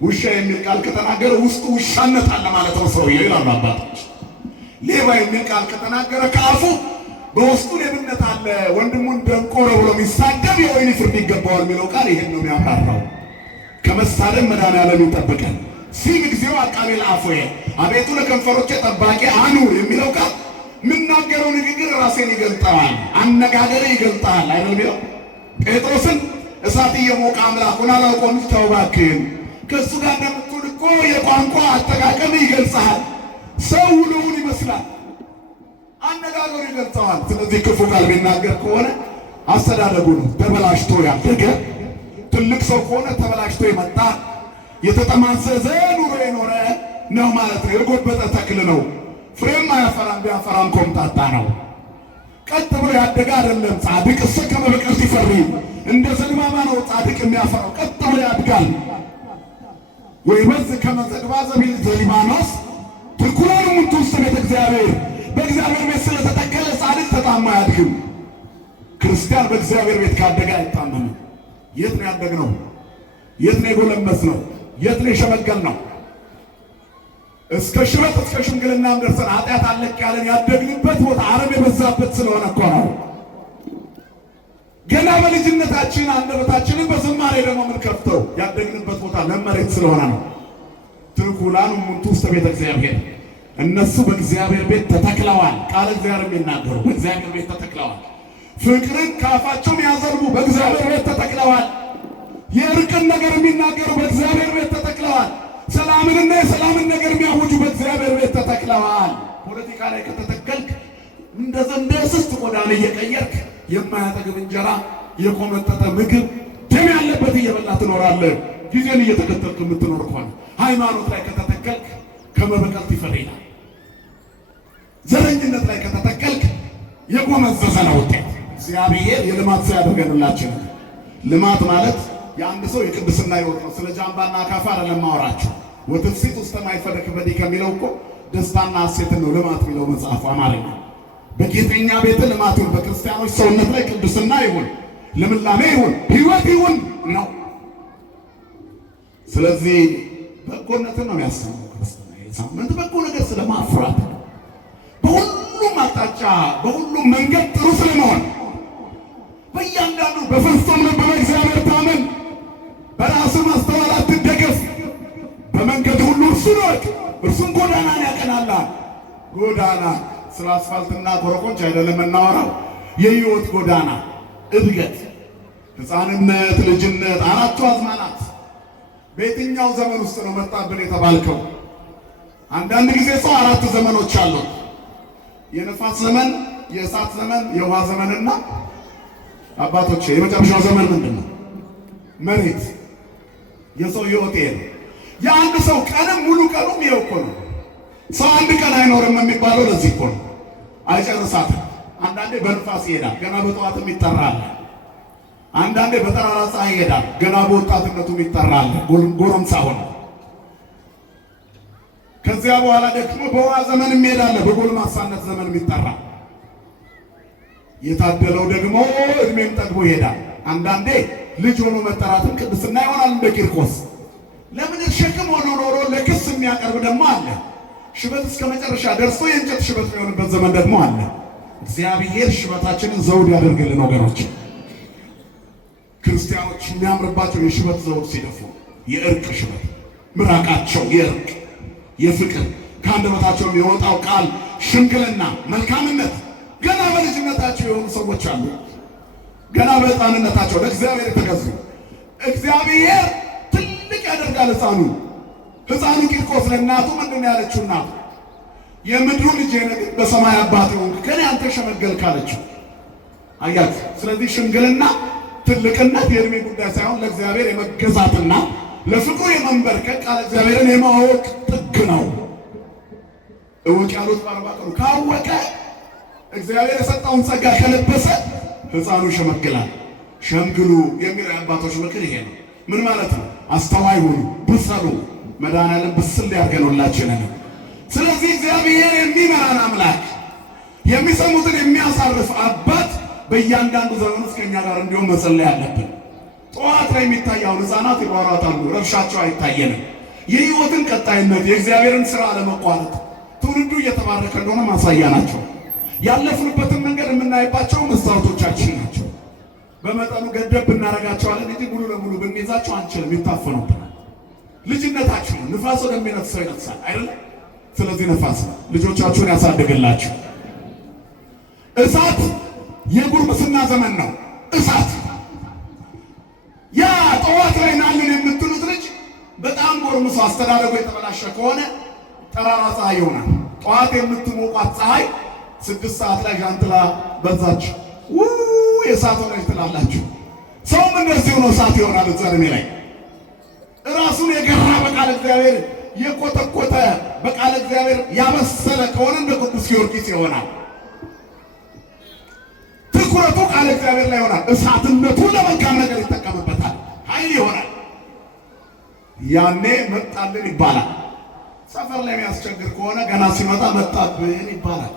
ውሻ የሚል ቃል ከተናገረ ውስጡ ውሻነት አለ ማለት ነው ሰውየው ይላሉ አባቶች። ሌባ የሚል ቃል ከተናገረ ከአፉ በውስጡ ሌብነት አለ። ወንድሙን ደንቆሮ ብሎ የሚሳደብ የወይን ፍርድ ይገባዋል የሚለው ቃል ይሄን ነው የሚያብራራው። ከመሳደብ መድኃኔዓለም ይጠብቀን። ሲም እግዚኦ አቃቤ ለአፉየ፣ አቤቱ ለከንፈሮቼ ጠባቂ አኑር የሚለው ቃል የምናገረው ንግግር ራሴን ይገልጣል፣ አነጋገር ይገልጣል አይደል የሚለው። ጴጥሮስን እሳት እየሞቀ አምላኩን አላውቀውም ተው እባክህን፣ ከእሱ ጋር እንደምትውል እኮ የቋንቋ አጠቃቀም ይገልጻል። ሰው ውሎውን ይመስላል፣ አነጋገሩ ይገልጸዋል። ስለዚህ ክፉ ቃል ቢናገር ከሆነ አስተዳደጉ ነው ተበላሽቶ ያደገ። ትልቅ ሰው ከሆነ ተበላሽቶ የመጣ የተጠማዘዘ ኑሮ የኖረ ነው ማለት ነው። የጎበጠ ተክል ነው፣ ፍሬም አያፈራም፣ ቢያፈራም ኮምጣጣ ነው። ቀጥ ብሎ ያደገ አይደለም። ጻድቅ እሰ ከመ በቀልት ይፈሪ፣ እንደ ዘንባባ ነው ጻድቅ የሚያፈራው፣ ቀጥ ብሎ ያድጋል። ወይበዝ ከመ ዘግባ ዘሊባኖስ ትኩራን ሙንቱ ውስተ ቤተ እግዚአብሔር፣ በእግዚአብሔር ቤት ስለተተከለ ጻድቅ ተጣማ አያድግም። ክርስቲያን በእግዚአብሔር ቤት ካደገ አይጣመምም። የት ነው ያደግነው? የት ነው የጎለመስነው? የት ነው የሸመገልነው? እስከ ሽበት እስከ ሽምግልናም ደርሰን ኃጢአት አለቅ ያለን ያደግንበት ቦታ አረም የበዛበት ስለሆነ እኮ ነው። ገና በልጅነታችን አንደበታችንን በዝማሬ ደግሞ የምንከፍተው ያደግንበት ቦታ ለመሬት ስለሆነ ነው። ትኩላን ሙንቱ ውስተ ቤተ እግዚአብሔር፣ እነሱ በእግዚአብሔር ቤት ተተክለዋል። ቃል እግዚአብሔር የሚናገሩ በእግዚአብሔር ቤት ተተክለዋል። ፍቅርን ከአፋቸው የሚያዘርቡ በእግዚአብሔር ቤት ተተክለዋል። የእርቅን ነገር የሚናገሩ በእግዚአብሔር ቤት ተተክለዋል። ሰላምንና የሰላምን ነገር የሚያውጁ በእግዚአብሔር ቤት ተተክለዋል። ፖለቲካ ላይ ከተተከልክ እንደ እስስት ቆዳን እየቀየርክ የማያጠግብ እንጀራ፣ የቆመጠጠ ምግብ፣ ደም ያለበት እየበላ ትኖራለህ። ጊዜን እየተከተልክ የምትኖር ከሆነ ሃይማኖት ላይ ከተተከልክ ከመ በቀልት ይፈሪ ይላል። ዘረኝነት ላይ ከተተከልክ የጎመዘዘ ነው ውጤት። እግዚአብሔር የልማት ሰው ያደርገንላችን። ልማት ማለት የአንድ ሰው የቅድስና ሕይወት ነው። ስለ ጃምባና አካፋ አይደለም ማወራችሁ። ወትፍሲት ውስተ ማይፈደክ በዲ ከሚለው እኮ ደስታና ሐሴትን ነው ልማት የሚለው መጽሐፉ አማርኛ። በጌጠኛ ቤት ልማት ይሁን፣ በክርስቲያኖች ሰውነት ላይ ቅድስና ይሁን፣ ልምላሜ ይሁን፣ ሕይወት ይሁን ነው። ስለዚህ በጎነትን ነው የሚያስተምረው ክርስትና። ሳምንት በጎ ነገር ስለማፍራት በሁሉም አቅጣጫ በሁሉም መንገድ ጥሩ ስለመሆን በእያንዳንዱ በፍጹም ልብ በእግዚአብሔር ታመን፣ በራስ ማስተዋል አትደገፍ፣ በመንገድ ሁሉ እርሱን እወቅ፣ እርሱም ጎዳናን ያቀናላል። ጎዳና ስለ አስፋልትና ኮረኮንች አይደለም የምናወራው። የሕይወት ጎዳና እድገት፣ ሕፃንነት፣ ልጅነት፣ አራቱ አዝማናት በየትኛው ዘመን ውስጥ ነው መጣብን የተባልከው? አንዳንድ ጊዜ ሰው አራት ዘመኖች አሉት። የነፋስ ዘመን፣ የእሳት ዘመን፣ የውሃ ዘመንና አባቶቼ የመጨረሻው ዘመን ምንድን ነው? መሬት። የሰው ሕይወት ይሄ ነው። የአንድ ሰው ቀንም ሙሉ ቀኑም ይሄው እኮ ነው። ሰው አንድ ቀን አይኖርም የሚባለው ለዚህ እኮ ነው። አይጨርሳትም። አንዳንዴ በንፋስ ይሄዳል፣ ገና በጠዋትም ይጠራል። አንዳንዴ በጠራራ ፀሐይ ይሄዳል፣ ገና በወጣትነቱም ይጠራል፣ ጎረምሳ ሆነ። ከዚያ በኋላ ደግሞ በውሃ ዘመን ይሄዳል፣ በጎልማሳነት ዘመን ይጠራል። የታደለው ደግሞ እድሜም ጠግቦ ይሄዳል። አንዳንዴ ልጅ ሆኖ መጠራትም ቅድስና ይሆናል እንደ ቂርቆስ። ለምን ሸክም ሆኖ ኖሮ ለክስ የሚያቀርብ ደግሞ አለ። ሽበት እስከ መጨረሻ ደርሶ የእንጨት ሽበት የሚሆንበት ዘመን ደግሞ አለ። እግዚአብሔር ሽበታችንን ዘውድ ያደርግልን ወገኖች። ክርስቲያኖች የሚያምርባቸው የሽበት ዘውድ ሲደፉ የእርቅ ሽበት፣ ምራቃቸው የእርቅ የፍቅር፣ ከአንደበታቸው የሚወጣው ቃል ሽምግልና፣ መልካምነት። ገና በልጅነታቸው የሆኑ ሰዎች አሉ። ገና በሕፃንነታቸው ለእግዚአብሔር የተገዙ እግዚአብሔር ትልቅ ያደርጋል ሕፃኑን። ሕፃኑ ቂርቆስ ለእናቱ ምንድን ያለችው? እናቱ የምድሩ ልጅ ግን በሰማይ አባት ሆንክ ከኔ አንተ ሸመገልክ አለችው። አያችሁ። ስለዚህ ሽምግልና ትልቅነት የእድሜ ጉዳይ ሳይሆን ለእግዚአብሔር የመገዛትና ለፍቅሩ የመንበርከክ ቃል እግዚአብሔርን የማወቅ ጥግ ነው። እወቅ ያሉት በአርባ ቀኑ ካወቀ እግዚአብሔር የሰጠውን ጸጋ ከለበሰ ሕፃኑ ሸመግላል። ሸምግሉ የሚለው የአባቶች ምክር ይሄ ነው። ምን ማለት ነው? አስተዋይ ሁኑ፣ ብሰሉ። መድኃኔዓለም ብስል ያድርገን። ስለዚህ እግዚአብሔር የሚመራን አምላክ፣ የሚሰሙትን የሚያሳርፍ አባት በእያንዳንዱ ዘመን ውስጥ ከእኛ ጋር እንዲሁም መጸለይ አለብን። ጠዋት ላይ የሚታየውን ሕፃናት ይሯሯጣሉ፣ ረብሻቸው አይታየንም። የሕይወትን ቀጣይነት የእግዚአብሔርን ሥራ አለመቋረጥ ትውልዱ እየተባረከ እንደሆነ ማሳያ ናቸው። ያለፍንበትን መንገድ የምናይባቸው መስታወቶቻችን ናቸው። በመጠኑ ገደብ እናደርጋቸዋለን እንጂ ሙሉ ለሙሉ ብንይዛቸው አንችልም፣ ይታፈኑብናል። ልጅነታችሁ ንፋስ ወደሚነፍሰው ይነፍሳል አይደለም? ስለዚህ ነፋስ ልጆቻችሁን ያሳድግላችሁ። እሳት የጉርምስና ዘመን ነው። እሳት ያ ጠዋት ላይ ናልን የምትሉት ልጅ በጣም ጎርምሶ አስተዳደጉ የተበላሸ ከሆነ ጠራራ ፀሐይ ይሆናል። ጠዋት የምትሞቋት ፀሐይ 6 ሰዓት ላይ ዣንጥላ በዛች የእሳት ሆነች ትላላችሁ። ሰውም እንደዚህ ሆኖ እሳት ይሆናል። እድሜ ላይ ራሱን የገራ በቃል እግዚአብሔር የኮተኮተ በቃል እግዚአብሔር ያበሰለ ከሆነ እንደ ቅዱስ ጊዮርጊስ ይሆናል። ትኩረቱ ቃል እግዚአብሔር ላይ ይሆናል። እሳትነቱን ለመልካም ነገር ይጠቀምበታል። ኃይል ይሆናል። ያኔ መጣልን ይባላል። ሰፈር ላይ የሚያስቸግር ከሆነ ገና ሲመጣ መጣብን ይባላል።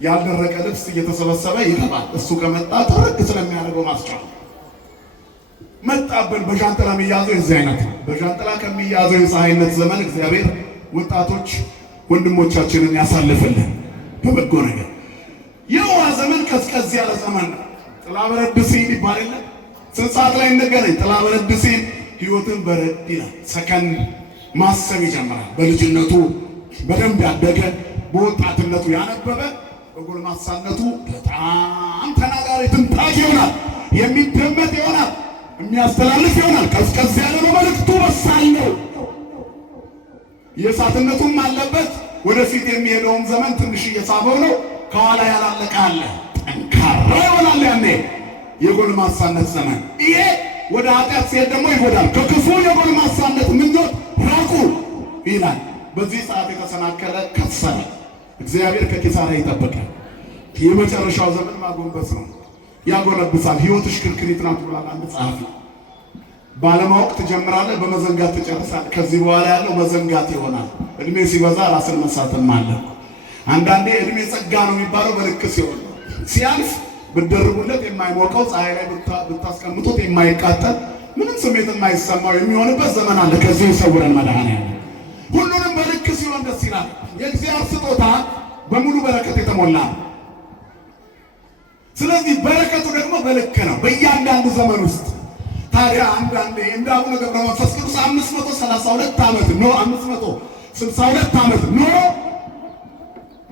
ያልደረቀ ልብስ እየተሰበሰበ ይገባል። እሱ ከመጣ ትርክ ስለሚያደርገው ማስጫው መጣብን። በዣንጥላ የሚያዘው የዚህ አይነት ነው። በዣንጥላ ከሚያዘው የፀሐይነት ዘመን እግዚአብሔር ወጣቶች ወንድሞቻችንን ያሳልፍልን በበጎ ነገር። የውሃ ዘመን ቀዝቀዝ ያለ ዘመን ነው። ጥላ በረድ ሲል ይባል የለ? ስንት ሰዓት ላይ እንገናኝ? ጥላ በረድ ሲል ሕይወትን በረድ ይላል። ሰከን ማሰብ ይጀምራል። በልጅነቱ በደንብ ያደገ በወጣትነቱ ያነበበ በጎልማሳነቱ በጣም ተናጋሪ ትንታግ ይሆናል። የሚደመጥ ይሆናል። የሚያስተላልፍ ይሆናል። ቀዝቀዝ ያለ ነው መልእክቱ፣ በሳል ነው። የእሳትነቱም አለበት። ወደፊት የሚሄደውም ዘመን ትንሽ እየሳበው ነው። ከኋላ ያላለቀ አለ። ጠንካራ ይሆናል። ያኔ የጎልማሳነት ዘመን ይሄ ወደ ኃጢአት ሲሄድ ደግሞ ይጎዳል። ከክፉ የጎልማሳነት ምኞት ራቁ ይላል። በዚህ ሰዓት የተሰናከለ ከሰረ። እግዚአብሔር ከኪሳራ ይጠብቃል። የመጨረሻው ዘመን ማጎንበስ ነው። ያጎነብሳል። ሕይወትሽ ክርክሪት ናት ብሏል አንድ ጸሐፊ። ባለማወቅ ትጀምራለህ፣ በመዘንጋት ትጨርሳለህ። ከዚህ በኋላ ያለው መዘንጋት ይሆናል። እድሜ ሲበዛ ራስን መሳትም አለ። አንዳንዴ እድሜ ጸጋ ነው የሚባለው በልክ ሲሆን ነው። ሲያልፍ ብትደርቡለት የማይሞቀው ፀሐይ ላይ ብታስቀምጡት የማይቃጠል ምንም ስሜት የማይሰማው የሚሆንበት ዘመን አለ። ከዚህ ይሰውረን መድኃኔዓለም። ሁሉንም በልክ ሲሆን ደስ ይላል። የእግዚአብሔር ስጦታ በሙሉ በረከት የተሞላ ነው። ስለዚህ በረከቱ ደግሞ በልክ ነው በእያንዳንዱ ዘመን ውስጥ። ታዲያ አንዳንዴ እንደ አቡነ ገብረ መንፈስ ቅዱስ 532 ዓመት ኖሮ 562 ዓመት ኖሮ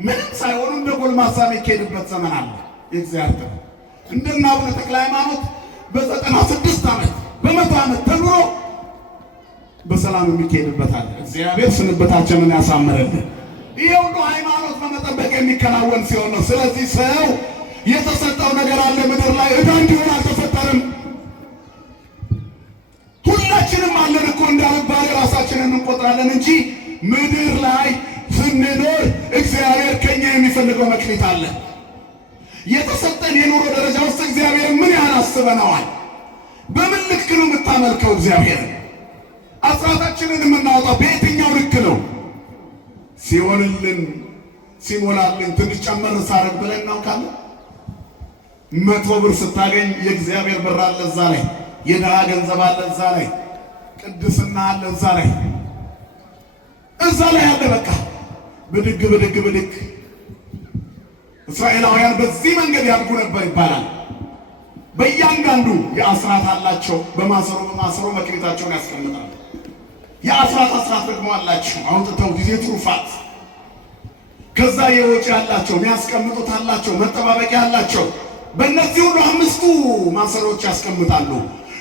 ምንም ሳይሆኑ እንደ ጎልማሳ የሚካሄድበት ዘመን አለ። የእግዚአብሔር እንደና አቡነ ተክለ ሃይማኖት በ96 ዓመት በ100 ዓመት ተምሮ በሰላም የሚካሄድበት አለ። እግዚአብሔር ስንበታችንን ያሳምረልን። ይሄ ሁሉ ሃይማኖት በመጠበቅ የሚከናወን ሲሆን ነው። ስለዚህ ሰው የተሰጠው ነገር አለ ምድር ላይ ዕዳ እንዲሆን አልተፈጠረም። ሁላችንም አለን እኮ እንዳልባሌ ራሳችንን እንቆጥራለን እንጂ ምድር ላይ ስንኖር እግዚአብሔር ከኛ የሚፈልገው መክሊት አለ። የተሰጠን የኑሮ ደረጃ ውስጥ እግዚአብሔር ምን ያህል አስበነዋል? በምን ልክ ነው የምታመልከው እግዚአብሔር? አስራታችንን የምናወጣው በየትኛው ልክ ነው? ሲሆንልን ሲሞላልን ትንሽ ጨመር ሳረግ ብለን እናውቃለን። 100 ብር ስታገኝ የእግዚአብሔር ብር አለ እዛ ላይ፣ የድሃ ገንዘብ አለ እዛ ላይ፣ ቅድስና አለ እዛ ላይ አለ። በቃ ብድግ ብድግ ብድግ እስራኤላውያን በዚህ መንገድ ያድጉ ነበር ይባላል። በእያንዳንዱ የአስራት አላቸው። በማሰሮ መክሊታቸውን ያስቀምጣሉ። የአስራት ደግሞ አላቸው አውጥተው ጊዜ ትሩፋት። ከዛ የወጪ አላቸው የሚያስቀምጡት አላቸው፣ መጠባበቂያ አላቸው። በእነዚህ ሁሉ 5ቱ ማሰሮች ያስቀምጣሉ።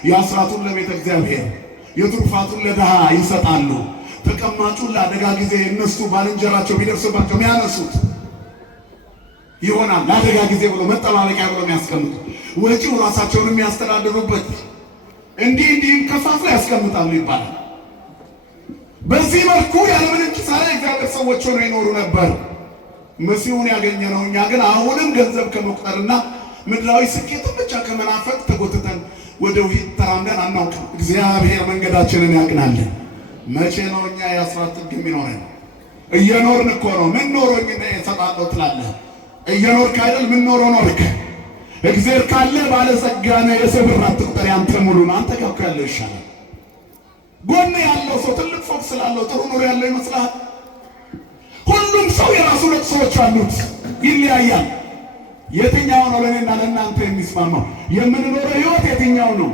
የአስራቱን ለቤተ እግዚአብሔር፣ የትሩፋቱን ለድሃ ይሰጣሉ። ተቀማጩን ለአደጋ ጊዜ እነሱ ባልንጀራቸው ቢደርስባቸው የሚያነሱት ይሆናል። ለአደጋ ጊዜ ብሎ መጠባበቂያ ብሎ የሚያስቀምጡ፣ ወጪው ራሳቸውን የሚያስተዳድሩበት እንዲህም ከፋፍለው ያስቀምጣሉ ይባላል። በዚህ መልኩ ያለምንም ኪሳራ እግዚአብሔር ሰዎች ሆነው ይኖሩ ነበር። መሲሁን ያገኘነው እኛ ግን አሁንም ገንዘብ ከመቁጠርና ምድራዊ ስኬትን ብቻ ከመናፈቅ ተጎትተን ወደ ውሂት ተራምደን አናውቅም። እግዚአብሔር መንገዳችንን ያቅናልን። መቼ ነው እኛ የአስራት ጥግ የሚኖረን? እየኖርን እኮ ነው። ምን ኖሮኝ እሰጣለሁ ትላለህ? እየኖርክ አይደል? ምን ኖሮ ኖርክ? እግዚአብሔር ካለ ባለጸጋ ነህ። የሰው ብር አትቁጠር፣ ያንተ ሙሉ ነው። አንተ ጋር እኮ ያለው ይሻላል። ጎን ያለው ሰው ትልቅ ፎቅ ስላለው ጥሩ ኑሮ ያለው ይመስላል? ሁሉም ሰው የራሱ ለቅሶዎች አሉት፣ ይለያያል። የትኛው ነው ለእኔና ለእናንተ የሚስማማው? የምንኖረው ህይወት የትኛው ነው?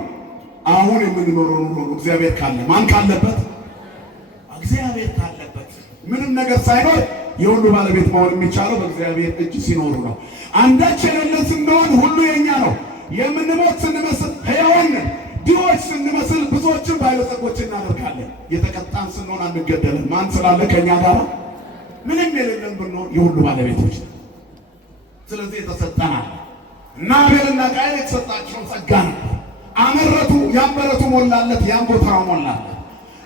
አሁን የምንኖረው ኑሮ ነው። እግዚአብሔር ካለ፣ ማን ካለበት? እግዚአብሔር ካለበት። ምንም ነገር ሳይኖር የሁሉ ባለቤት መሆን የሚቻለው በእግዚአብሔር እጅ ሲኖሩ ነው። አንዳች የሌለን ስንሆን ሁሉ የኛ ነው። የምንሞት ስንመስል ሕያዋን ነን። ድሆች ስንመስል ብዙዎችን ባለጸጎች እናደርጋለን። የተቀጣን ስንሆን አንገደልን። ማን ስላለ ከኛ ጋር? ምንም የሌለን ብንሆን የሁሉ ባለቤቶች ነው። ስለዚህ የተሰጠናል እና አቤልና ቃየል የተሰጣቸው ጸጋ ነው። አመረቱ፣ ያንበረቱ ሞላለት፣ ያን ቦታው ሞላለት።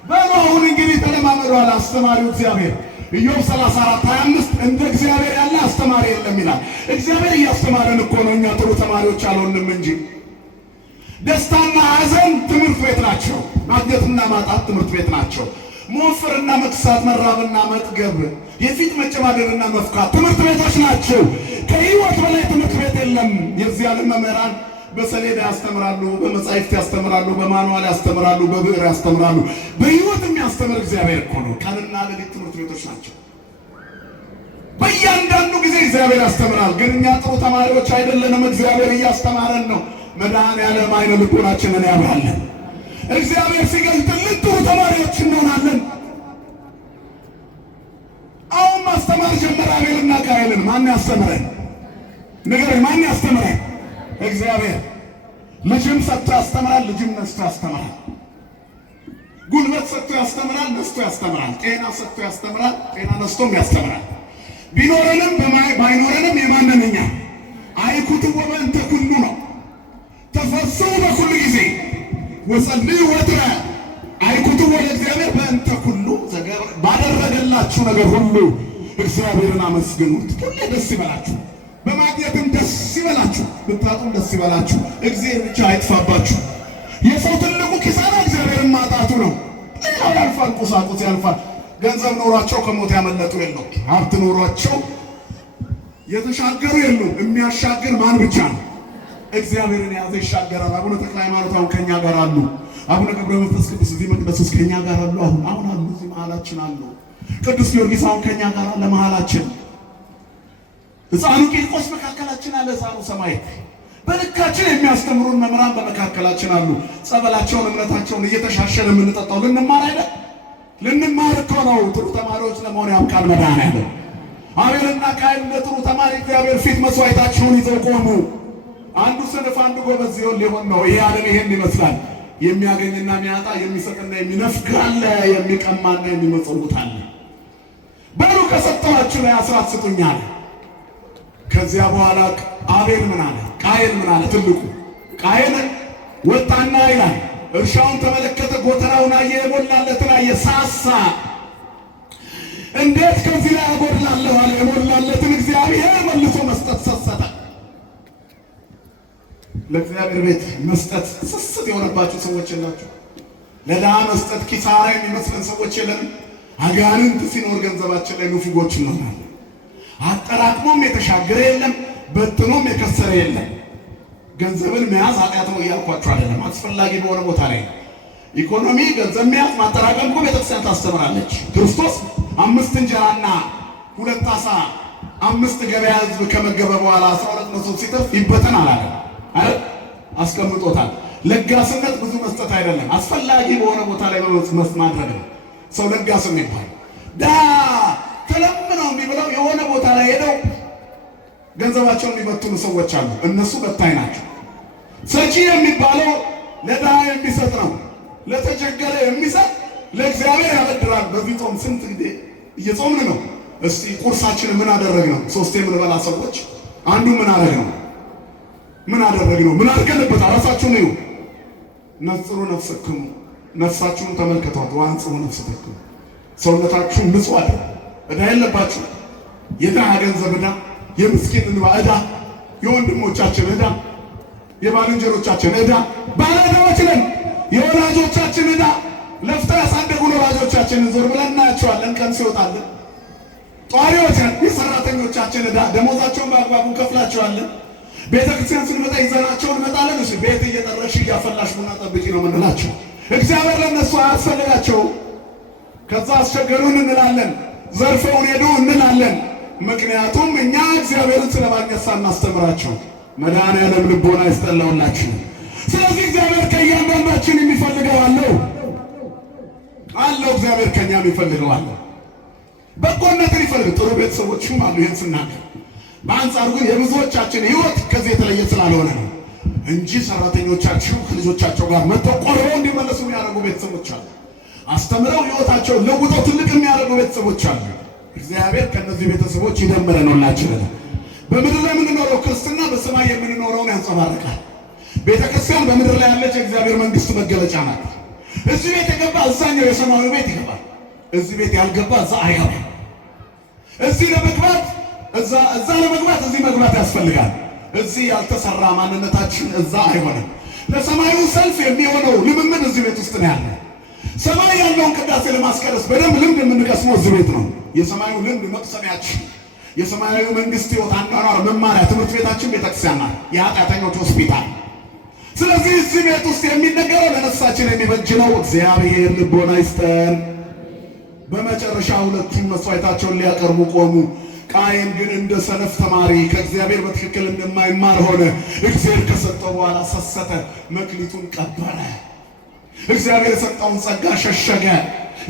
በሉ አሁን እንግዲህ ተለማመዷል። አስተማሪው እግዚአብሔር ኢዮብ 34:25 እንደ እግዚአብሔር ያለ አስተማሪ የለም ይላል። እግዚአብሔር እያስተማረን እኮ ነው። እኛ ጥሩ ተማሪዎች አልሆንም እንጂ። ደስታና ሐዘን ትምህርት ቤት ናቸው። ማግኘትና ማጣት ትምህርት ቤት ናቸው። መወፈርና መክሳት፣ መራብና መጥገብ፣ የፊት መጨማደርና መፍካት ትምህርት ቤቶች ናቸው። ከህይወት በላይ ትምህርት ቤት የለም። የዚህ ዓለም መምህራን በሰሌዳ ያስተምራሉ፣ በመጻሕፍት ያስተምራሉ፣ በማኑዋል ያስተምራሉ፣ በብዕር ያስተምራሉ። በህይወት የሚያስተምር እግዚአብሔር እኮ ነው። ቀንና ሌሊት ትምህርት ቤቶች ናቸው። በእያንዳንዱ ጊዜ እግዚአብሔር ያስተምራል። ግን እኛ ጥሩ ተማሪዎች አይደለንም። እግዚአብሔር እያስተማረን ነው። መድኃኔዓለም ዓይነ ልቦናችንን ያብራልን። እግዚአብሔር ሲገልጥልን ጥሩ ተማሪዎች እንሆናለን። አሁን ማስተማር ጀመረ አቤልና ቃየልን። ማን ያስተምረን? ንገረኝ፣ ማን ያስተምረን? እግዚአብሔር። ልጅም ሰጥቶ ያስተምራል፣ ልጅም ነስቶ ያስተምራል። ጉልበት ሰጥቶ ያስተምራል፣ ነስቶ ያስተምራል። ጤና ሰጥቶ ያስተምራል፣ ጤና ነስቶም ያስተምራል። ቢኖረንም ባይኖረንም የማንን እኛ? አይኩትዎ በእንተ ኩሉ ነው። ተፈስሑ በኩሉ ጊዜ ወጸልዩ ወትረ አይኩትዎ ለእግዚአብሔር በእንተ ኩሉ። ባደረገላችሁ ነገር ሁሉ እግዚአብሔርን አመስግኑት። ሁሌ ደስ ይበላችሁ፣ በማግኘትም ደስ ይበላችሁ፣ ብታጡም ደስ ይበላችሁ። እግዚአብሔር ብቻ አይጥፋባችሁ። የሰው ትልቁ ኪሳራ እግዚአብሔርን ማጣቱ ነው። ሌላው ያልፋል፣ ቁሳቁስ ያልፋል። ገንዘብ ኖሯቸው ከሞት ያመለጡ የለው። ሀብት ኖሯቸው የተሻገሩ የሉም። የሚያሻግር ማን ብቻ ነው? እግዚአብሔርን የያዘ ይሻገራል። አቡነ ተክለ ሃይማኖት አሁን ከኛ ጋር አሉ። አቡነ ገብረ መንፈስ ቅዱስ እዚህ መቅደስ ውስጥ ከኛ ጋር አሉ። አሁን አሉ፣ እዚህ መሀላችን አሉ። ቅዱስ ጊዮርጊስ አሁን ከኛ ጋር አለ መሀላችን። ሕፃኑ ቂርቆስ መካከላችን አለ። ሕፃኑ ሰማዕት በልካችን የሚያስተምሩን መምህራን በመካከላችን አሉ። ጸበላቸውን እምነታቸውን እየተሻሸን የምንጠጣው ልንማር አይደል? ልንማር እኮ ነው። ጥሩ ተማሪዎች ለመሆን ያብቃል መድኃኔዓለም። አቤልና ቃየል ለጥሩ ተማሪ እግዚአብሔር ፊት መስዋዕታቸውን ይዘው ቆሙ። አንዱ ሰነፍ አንዱ ጎበዝ ሊሆን ነው። ይሄ ዓለም ይሄን ይመስላል። የሚያገኝና የሚያጣ፣ የሚሰጥና የሚነፍግ አለ፣ የሚቀማና የሚመጸውት አለ። በሉ ከሰጠኋችሁ ላይ አስራት ስጡኝ አለ። ከዚያ በኋላ አቤል ምን አለ? ቃየል ምን አለ? ትልቁ ቃየል ወጣና ይላል እርሻውን ተመለከተ፣ ጎተራውን አየ፣ የሞላለትን አየ፣ ሳሳ። እንዴት ከዚህ ላይ አጎድላለሁ አለ። የሞላለትን እግዚአብሔር መልሶ መስጠት ሰሰተ። ለእግዚአብሔር ቤት መስጠት ስስት የሆነባቸው ሰዎች የላችሁ? ለድሃ መስጠት ኪሳራ የሚመስለን ሰዎች የለንም? አጋንንት ሲኖር ገንዘባችን ላይ ንፉጎች እንሆናለን። አጠራቅሞም የተሻገረ የለም፣ በትኖም የከሰረ የለም። ገንዘብን መያዝ ኃጢአት ነው እያልኳችሁ አይደለም። አስፈላጊ በሆነ ቦታ ላይ ኢኮኖሚ፣ ገንዘብ መያዝ፣ ማጠራቀም እኮ ቤተክርስቲያን ታስተምራለች። ክርስቶስ 5 እንጀራና 2 ዓሣ 5 ገበያ ህዝብ ከመገበ በኋላ 12 መሶብ ሲተርፍ ይበተን አላለም አይደል? አስቀምጦታል። ለጋስነት ብዙ መስጠት አይደለም፣ አስፈላጊ በሆነ ቦታ ላይ ማድረግ ነው። ሰው ለጋስ የሚባል ዳ ተለምነው የሚብለው የሆነ ቦታ ላይ ሄደው ገንዘባቸውን የሚበትኑ ሰዎች አሉ። እነሱ በታይ ናቸው። ሰጪ የሚባለው ለድሃ የሚሰጥ ነው። ለተቸገረ የሚሰጥ ለእግዚአብሔር ያበድራል። በዚህ ጾም ስንት ጊዜ እየጾምን ነው። እስቲ ቁርሳችንን ምን አደረግነው? 3 የምንበላ ሰዎች አንዱ ምን አደረግነው? ምን አደረግነው? ምን አድርገንበት? ራሳችሁን እዩ። ነጽሩ ነፍስክሙ፣ ነፍሳችሁን ተመልከቷት። ወአንጽሑ ነፍስክሙ፣ ሰውነታችሁን ንጹህ አድርጉ። ዕዳ የለባችሁ። የድሃ ገንዘብ ዕዳ፣ የምስኪን እንባ ዕዳ፣ የወንድሞቻችን ዕዳ፣ የባልንጀሮቻችን ዕዳ፣ ባለዕዳዎች ነን። የወላጆቻችን ዕዳ፣ ለፍተው ያሳደጉን ወላጆቻችንን ዞር ብለን እናያቸዋለን ቀን ሲወጣልን። ጧሪዎች ነን። የሰራተኞቻችን ዕዳ፣ ደሞዛቸውን በአግባቡ እንከፍላቸዋለን። ቤተ ክርስቲያን ስንመጣ ይዘናቸውን እንመጣለን። እሺ ቤት እየጠረሽ እያፈላሽ ቡና ጠብቂ ነው የምንላቸው። እግዚአብሔር ለነሱ አያስፈልጋቸው። ከዛ አስቸገሩን እንላለን፣ ዘርፈውን ሄዱ እንላለን። ምክንያቱም እኛ እግዚአብሔርን ስለማግኘት ሳናስተምራቸው። መድኃኔዓለም ልቦና ይስጠላውላችሁ። ስለዚህ እግዚአብሔር ከእያንዳንዳችን የሚፈልገው አለው። እግዚአብሔር ከኛ የሚፈልገው አለው። በጎነትን ይፈልግ። ጥሩ ቤተሰቦችም አሉ ይህን ስናገር። በአንጻሩ ግን የብዙዎቻችን ሕይወት ከዚህ የተለየ ስላልሆነ ነው እንጂ ሰራተኞቻችሁ ከልጆቻቸው ጋር መጥተው ቆርበው እንዲመለሱ የሚያደርጉ ቤተሰቦች አሉ። አስተምረው ሕይወታቸውን ለውጠው ትልቅ የሚያደርጉ ቤተሰቦች አሉ። እግዚአብሔር ከነዚህ ቤተሰቦች ይደምረን ሁላችንን። በምድር ላይ የምንኖረው ክርስትና በሰማይ የምንኖረውን ያንጸባርቃል። ቤተክርስቲያን በምድር ላይ ያለች የእግዚአብሔር መንግስት መገለጫ ናት። እዚህ ቤት የገባ እዛኛው የሰማዩ ቤት ይገባል። እዚህ ቤት ያልገባ እዛ አይገባም። እዚህ ለመግባት እዛ ለመግባት እዚህ መግባት ያስፈልጋል። እዚህ ያልተሰራ ማንነታችን እዛ አይሆንም። ለሰማዩ ሰልፍ የሚሆነው ልምምድ እዚህ ቤት ውስጥ ነው ያለ። ሰማይ ያለውን ቅዳሴ ለማስቀደስ በደንብ ልምድ የምንቀስመው እዚህ ቤት ነው። የሰማዩ ልምድ መቅሰሚያችን፣ የሰማያዊ መንግስት ሕይወት አኗኗር መማሪያ ትምህርት ቤታችን ቤተክርስቲያን ናት፣ የኃጢአተኞች ሆስፒታል። ስለዚህ እዚህ ቤት ውስጥ የሚነገረው ለነፍሳችን የሚበጅ ነው። እግዚአብሔር ልቦና ይስጠን። በመጨረሻ ሁለቱም መስዋዕታቸውን ሊያቀርቡ ቆሙ። ቃየን ግን እንደ ሰነፍ ተማሪ ከእግዚአብሔር በትክክል እንደማይማር ሆነ። እግዚአብሔር ከሰጠው በኋላ ሰሰተ፣ መክሊቱን ቀበረ። እግዚአብሔር የሰጠውን ጸጋ ሸሸገ፣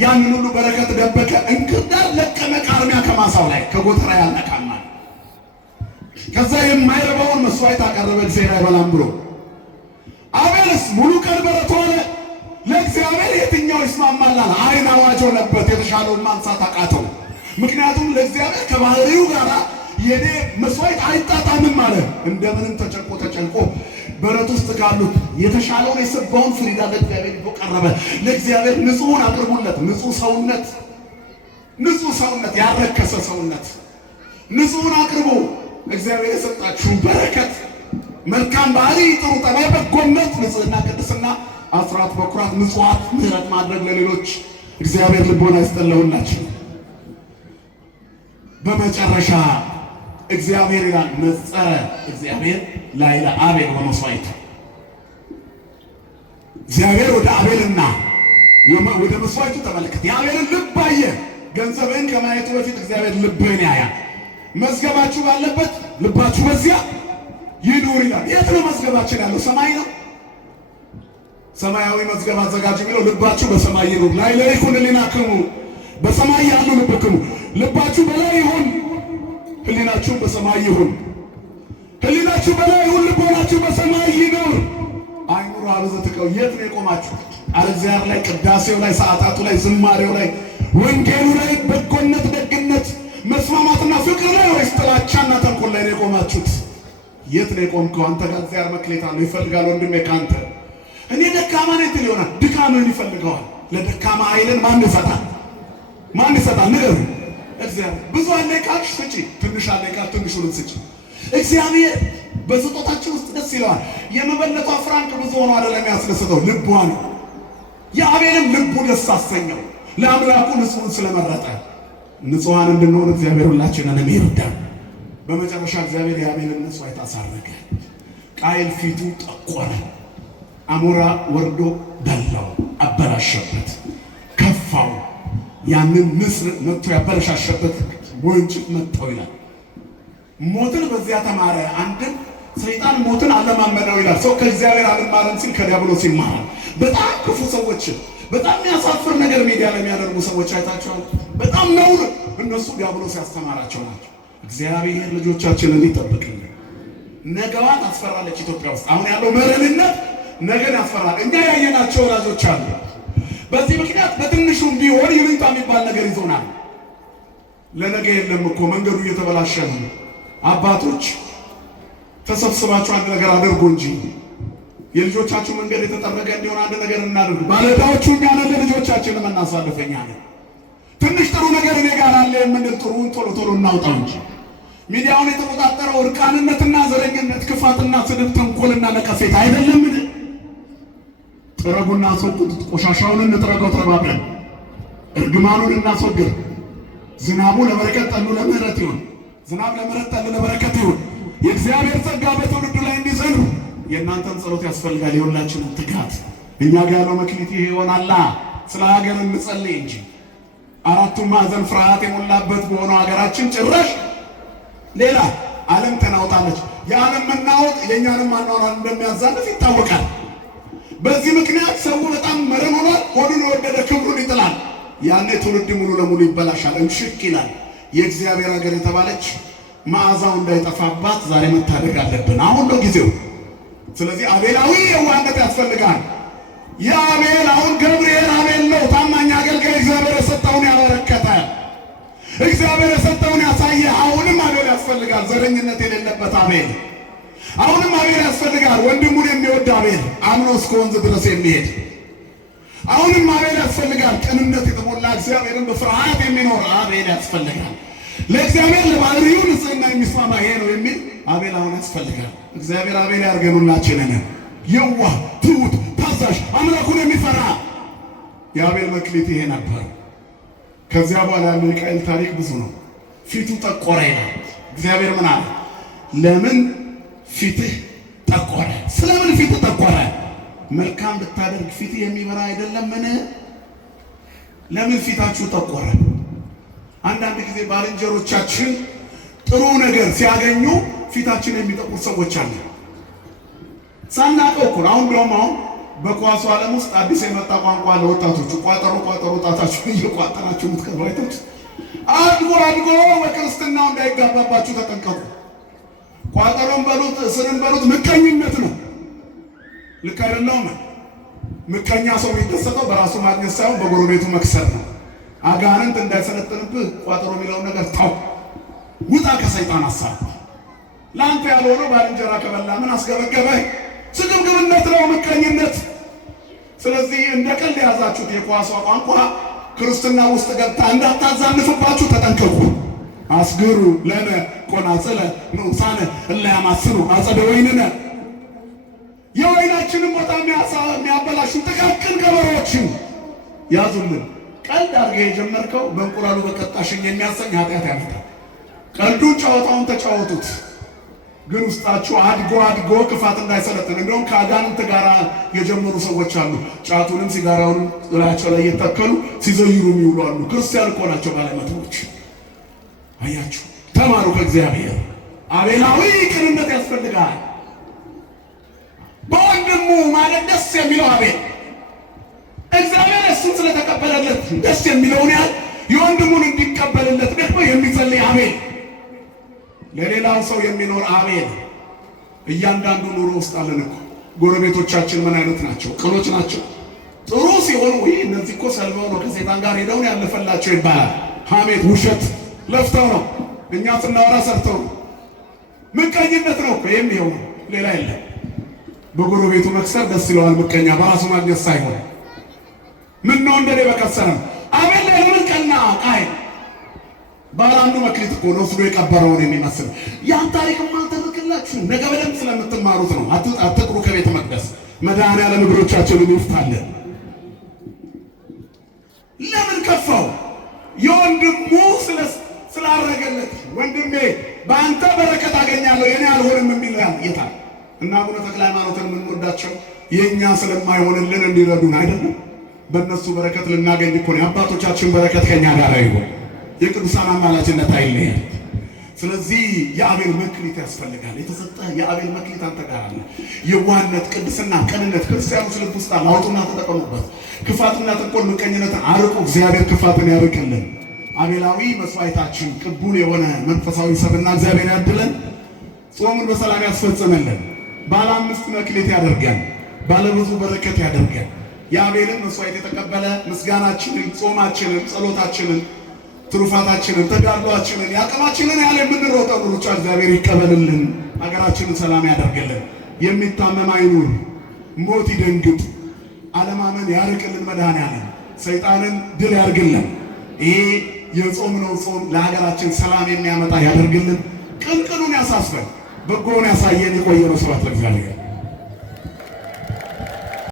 ያንን ሁሉ በረከት ደበቀ። እንክርዳድ ለቀመ ቃርሚያ ከማሳው ላይ ከጎተራ ያልነካማ። ከዛ የማይረባውን መስዋዕት አቀረበ እግዚአብሔር አይበላም ብሎ። አቤልስ ሙሉ ቀን በረት ሆነ። ለእግዚአብሔር የትኛው ይስማማላል? አይን አዋጅ ሆነበት። የተሻለውን ማንሳት አቃተው። ምክንያቱም ለእግዚአብሔር ከባህሪው ጋር የኔ መስዋዕት አይጣጣምም አለ። እንደምንም ተጨንቆ በረት ውስጥ ካሉት የተሻለውን የሰባውን ፍሪዳ ለእግዚአብሔር ይዞ ቀረበ። ለእግዚአብሔር ንጹሑን አቅርቡለት። ንጹሕ ሰውነት፣ ያረከሰ ሰውነት ንጹሑን አቅርቡ። እግዚአብሔር የሰጣችሁን በረከት፣ መልካም ባህሪ፣ ጥሩ ጠባይ፣ በጎነት፣ ንጽሕና፣ ቅድስና፣ አስራት በኩራት፣ ምጽዋት፣ ምሕረት ማድረግ ለሌሎች እግዚአብሔር ልቦና ይስጠለውላችሁ። በመጨረሻ እግዚአብሔር ይላል ነጸረ እግዚአብሔር ላይለ አቤል በመስዋዕቱ። እግዚአብሔር ወደ አቤልና ወደ መስዋዕቱ ተመለከተ። የአቤልን ልብ አየ። ገንዘብህን ከማየቱ በፊት እግዚአብሔር ልብህን ያያል። መዝገባችሁ ባለበት ልባችሁ በዚያ ይኑር ይላል። የት ነው መዝገባችን ያለው? ሰማይ ነው። ሰማያዊ መዝገብ አዘጋጅ የሚለው ልባችሁ በሰማይ ይኑር። ላዕለ ይኩን ሕሊናክሙ፣ በሰማይ ያሉ ልብክሙ። ልባችሁ በላይ ይሁን፣ ሕሊናችሁ በሰማይ ይሁን። ሕሊናችሁ በላይ ይሁን፣ ልቦናችሁ በሰማይ ይኑር። አይኑር አበዘትከው። የት ነው የቆማችሁ? አለ እግዚአብሔር ላይ፣ ቅዳሴው ላይ፣ ሰዓታቱ ላይ፣ ዝማሬው ላይ፣ ወንጌሉ ላይ፣ በጎነት፣ ደግነት፣ መስማማትና ፍቅር ላይ ወይስ ጥላቻና ተንኮል ላይ ነው የቆማችሁት? የት ነው የቆምከው? አንተ ጋር እግዚአብሔር መክሌት አለው፣ ይፈልጋል ወንድሜ ካንተ። እኔ ደካማ ነኝ ትል ይሆናል። ድካምህን ይፈልገዋል። ለደካማ ኃይልን ማን ይሰጣል? ማን ይሰጣል? ንገሩ። እግዚአብሔር። ብዙ አለ ካልሽ ስጪ፣ ትንሽ አለ ካልሽ ትንሹን ስጪ። እግዚአብሔር በስጦታችን ውስጥ ደስ ይለዋል። የመበለቷ ፍራንክ ብዙ ሆኖ አይደለም ያስደስተው፣ ልቧ ነው። የአቤልም ልቡ ደስ አሰኘው፣ ለአምላኩ ንጹሕን ስለመረጠ። ንጹሐን እንድንሆን እግዚአብሔር ሁላችንን ይርዳን። በመጨረሻ እግዚአብሔር የአቤልን መስዋዕት አሳረገ። ቃየል ፊቱ ጠቆረ። አሞራ ወርዶ በላው፣ አበላሸበት፣ ከፋው። ያንን ንስር መጥቶ ያበላሻሸበት ወንጭፍ መጣው ይላል። ሞትን በዚያ ተማረ። አንድም ሰይጣን ሞትን አለማመደው ይላል። ሰው ከእግዚአብሔር አልማረም ሲል ከዲያብሎስ ይማራል። በጣም ክፉ ሰዎችን በጣም የሚያሳፍር ነገር ሚዲያ ላይ የሚያደርጉ ሰዎች አይታቸዋል። በጣም ነውር። እነሱ ዲያብሎስ ያስተማራቸው ናቸው። እግዚአብሔር ልጆቻችንን ይጠብቅልን። ነገዋ ታስፈራለች። ኢትዮጵያ ውስጥ አሁን ያለው መረንነት ነገን ያስፈራል። እኛ ያየናቸው ወላጆች አሉ። በዚህ ምክንያት በትንሹም ቢሆን ይሉኝታ የሚባል ነገር ይዞናል። ለነገ የለም እኮ መንገዱ እየተበላሸ ነው። አባቶች ተሰብስባችሁ አንድ ነገር አድርጎ እንጂ የልጆቻችሁ መንገድ የተጠረገ እንዲሆን አንድ ነገር እናድርግ። ባለዕዳዎቹ እኛ ነን፣ ለልጆቻችን የምናሳልፈኛ ነን። ትንሽ ጥሩ ነገር እኔ ጋር አለ የምንል ጥሩውን ቶሎ ቶሎ እናውጣው እንጂ ሚዲያውን የተቆጣጠረው እርቃንነትና ዘረኝነት፣ ክፋትና ስድብ፣ ተንኮልና ነቀፌት አይደለምን? ጥረጉና አስወግዱት። ቆሻሻውን እንጥረገው ተባብረን፣ እርግማኑን እናስወግድ። ዝናቡ ለበረከት ጠሉ ለምህረት ይሁን። ዝናብ ለምህረት ጠሉ ለበረከት ይሁን። የእግዚአብሔር ጸጋ በትውልዱ ላይ እንዲዘንብ የእናንተን ጸሎት ያስፈልጋል። የሁላችንም ትጋት። እኛ ጋር ያለው መክሊት ይሄ ይሆናላ። ስለ ሀገር እንጸልይ እንጂ አራቱም ማዕዘን ፍርሃት የሞላበት በሆነው ሀገራችን ጭራሽ ሌላ ዓለም ተናውጣለች። የዓለም መናወጥ የእኛንም ማናወራ እንደሚያዛልፍ ይታወቃል። በዚህ ምክንያት ሰው በጣም መረን ሆኗል። ሆዱን የወደደ ክብሩን ይጥላል። ያኔ ትውልድ ሙሉ ለሙሉ ይበላሻል፣ እንሽክ ይላል። የእግዚአብሔር ሀገር የተባለች መዓዛው እንዳይጠፋባት ዛሬ መታደግ አለብን። አሁን ነው ጊዜው። ስለዚህ አቤላዊ የዋህነት ያስፈልጋል። የአቤል አሁን ገብርኤል አቤል ነው፣ ታማኝ አገልጋይ፣ እግዚአብሔር የሰጠውን ያበረከተ፣ እግዚአብሔር የሰጠውን ያሳየ። አሁንም አቤል ያስፈልጋል፣ ዘረኝነት የሌለበት አቤል። አሁንም አቤል ያስፈልጋል፣ ወንድሙን የሚወድ አቤል፣ አምኖ እስከ ወንዝ ድረስ የሚሄድ። አሁንም አቤል ያስፈልጋል፣ ቅንነት የተሞላ እግዚአብሔርን በፍርሃት የሚኖር አቤል ያስፈልጋል። ለእግዚአብሔር ለባህሪው ንጽሕና የሚስማማ ይሄ ነው የሚል አቤል አሁን ያስፈልጋል። እግዚአብሔር አቤል ያርገን ሁላችንን። የዋህ ትሑት፣ ታዛዥ፣ አምላኩን የሚፈራ የአቤል መክሊት ይሄ ነበር። ከዚያ በኋላ ያለው የቃየል ታሪክ ብዙ ነው። ፊቱ ጠቆረ ይላል። እግዚአብሔር ምን አለ? ለምን ፊትህ ጠቆረ? ስለምን ፊትህ ጠቆረ? መልካም ብታደርግ ፊትህ የሚበራ አይደለም? ምን ለምን ፊታችሁ ጠቆረ? አንዳንድ ጊዜ ባልንጀሮቻችን ጥሩ ነገር ሲያገኙ ፊታችን የሚጠቁር ሰዎች አሉ። ሳናውቀው እኮ አሁን ብሎም አሁን በኳሱ ዓለም ውስጥ አዲስ የመጣ ቋንቋ ለወጣቶቹ ቋጠሮ ጣታችሁን እየቋጠራችሁ የምትቀሩ አይቶች አድጎ በክርስትናው እንዳይጋባባችሁ ተጠንቀቁ። ቋጠሮን በሉት እስርን በሉት ምቀኝነት ነው። ልክ አይደለውም። ምቀኛ ሰው የሚደሰተው በራሱ ማግኘት ሳይሆን በጎረቤቱ መክሰር ነው። አጋንንት እንዳይሰለጥንብህ ቋጠሮ የሚለውን ነገር ታው ውጣ ከሰይጣን ሐሳብ። ለአንተ ያልሆነው ባልንጀራ ከበላ ምን አስገበገበህ? ስግብግብነት ነው፣ ምቀኝነት። ስለዚህ እንደ ቀልድ የያዛችሁት የኳሷ ቋንቋ ክርስትና ውስጥ ገብታ እንዳታዛንፍባችሁ ተጠንቀቁ። አስግሩ ለነ ቆናጽለ ንዑሳነ እለ ያማስኑ አጸደ ወይንነ። የወይናችንን ቦታ የሚያበላሹ ጥቃቅን ገበሬዎችን ያዙልን። ቀልድ አድርገህ የጀመርከው በእንቁላሉ በቀጣሽኝ የሚያሰኝ ኃጢአት ያመጣል። ቀልዱን ጨዋታውን ተጫወቱት፣ ግን ውስጣችሁ አድጎ ክፋት እንዳይሰለጥን። እንደውም ከአጋንንት ጋር የጀመሩ ሰዎች አሉ። ጫቱንም ሲጋራውንም ጥላቸው ላይ እየተከሉ ሲዘይሩ የሚውሉ አሉ። ክርስቲያን እኮ ናቸው ባለመቶዎች። አያችሁ፣ ተማሩ ከእግዚአብሔር። አቤላዊ ቅንነት ያስፈልጋል። በወንድሙ ማለት ደስ የሚለው አቤል እግዚአብሔር እሱን ስለተቀበለለት ደስ የሚለውን ያህል የወንድሙን እንዲቀበልለት ደግሞ የሚጸልይ አቤል፣ ለሌላው ሰው የሚኖር አቤል። እያንዳንዱ ኑሮ ውስጥ አለን እኮ። ጎረቤቶቻችን ምን አይነት ናቸው? ቅኖች ናቸው። ጥሩ ሲሆኑ ወይ እነዚህ እኮ ሰልበው ነው ከሰይጣን ጋር ሄደውን ያለፈላቸው ይባላል። ሐሜት፣ ውሸት ለፍተው ነው። እኛ ስናወራ ሰርተው ነው። ምቀኝነት ነው እኮ የሚሄው ሌላ የለም። በጎረቤቱ መክሰር ደስ ይለዋል ምቀኛ፣ በራሱ ማግኘት ሳይሆን። ምን ነው እንደኔ በከሰረም አቤል ለምን ቀና ቃይ ባላንዱ መክሊት እኮ ነው ወስዶ የቀበረውን የሚመስል። ያን ታሪክም አልተረክላችሁ ነገ በደንብ ስለምትማሩት ነው። አትቅሩ ከቤተ መቅደስ። መድኃኔዓለም እግሮቻችንን ይፍታልን። ለምን ከፋው? የወንድሙ ስላረገለት ወንድሜ በአንተ በረከት አገኛለሁ የኔ አልሆንም የሚል የታ እና አቡነ ተክለ ሃይማኖትን የምንወዳቸው የእኛ ስለማይሆንልን እንዲረዱን አይደለም። በእነሱ በረከት ልናገኝ እኮ ነው። የአባቶቻችን በረከት ከኛ ጋር ይሁን። የቅዱሳን አማላጅነት አይለየን። ስለዚህ የአቤል መክሊት ያስፈልጋል። የተሰጠ የአቤል መክሊት አንተ ጋር አለ። የዋህነት፣ ቅድስና፣ ቅንነት ክርስቲያኖች ልብ ውስጥ አለ። አውጡና ተጠቀሙበት። ክፋትና ተንኮል፣ ምቀኝነትን አርቁ። እግዚአብሔር ክፋትን ያርቅልን። አቤላዊ መስዋዕታችን ቅቡል የሆነ መንፈሳዊ ሰብና እግዚአብሔር ያድለን። ጾሙን በሰላም ያስፈጽመልን። ባለ 5 መክሊት ያደርገን። ባለ ብዙ በረከት ያደርገን። የአቤልን መስዋዕት የተቀበለ ምስጋናችንን፣ ጾማችንን፣ ጸሎታችንን፣ ትሩፋታችንን፣ ተጋድሏችንን፣ ያቅማችንን ያለ የምንሮጠው ሩጫ እግዚአብሔር ይቀበልልን። ሀገራችንን ሰላም ያደርግልን። የሚታመም አይኑር፣ ሞት ይደንግጥ፣ አለማመን ያርቅልን። መድኃኔዓለም ሰይጣንን ድል ያርግልን። ይሄ የጾምነው ጾም ለሀገራችን ሰላም የሚያመጣ ያደርግልን። ቅንቅኑን ያሳስበን፣ በጎውን ያሳየን። የቆየነው ስብሐት ለእግዚአብሔር።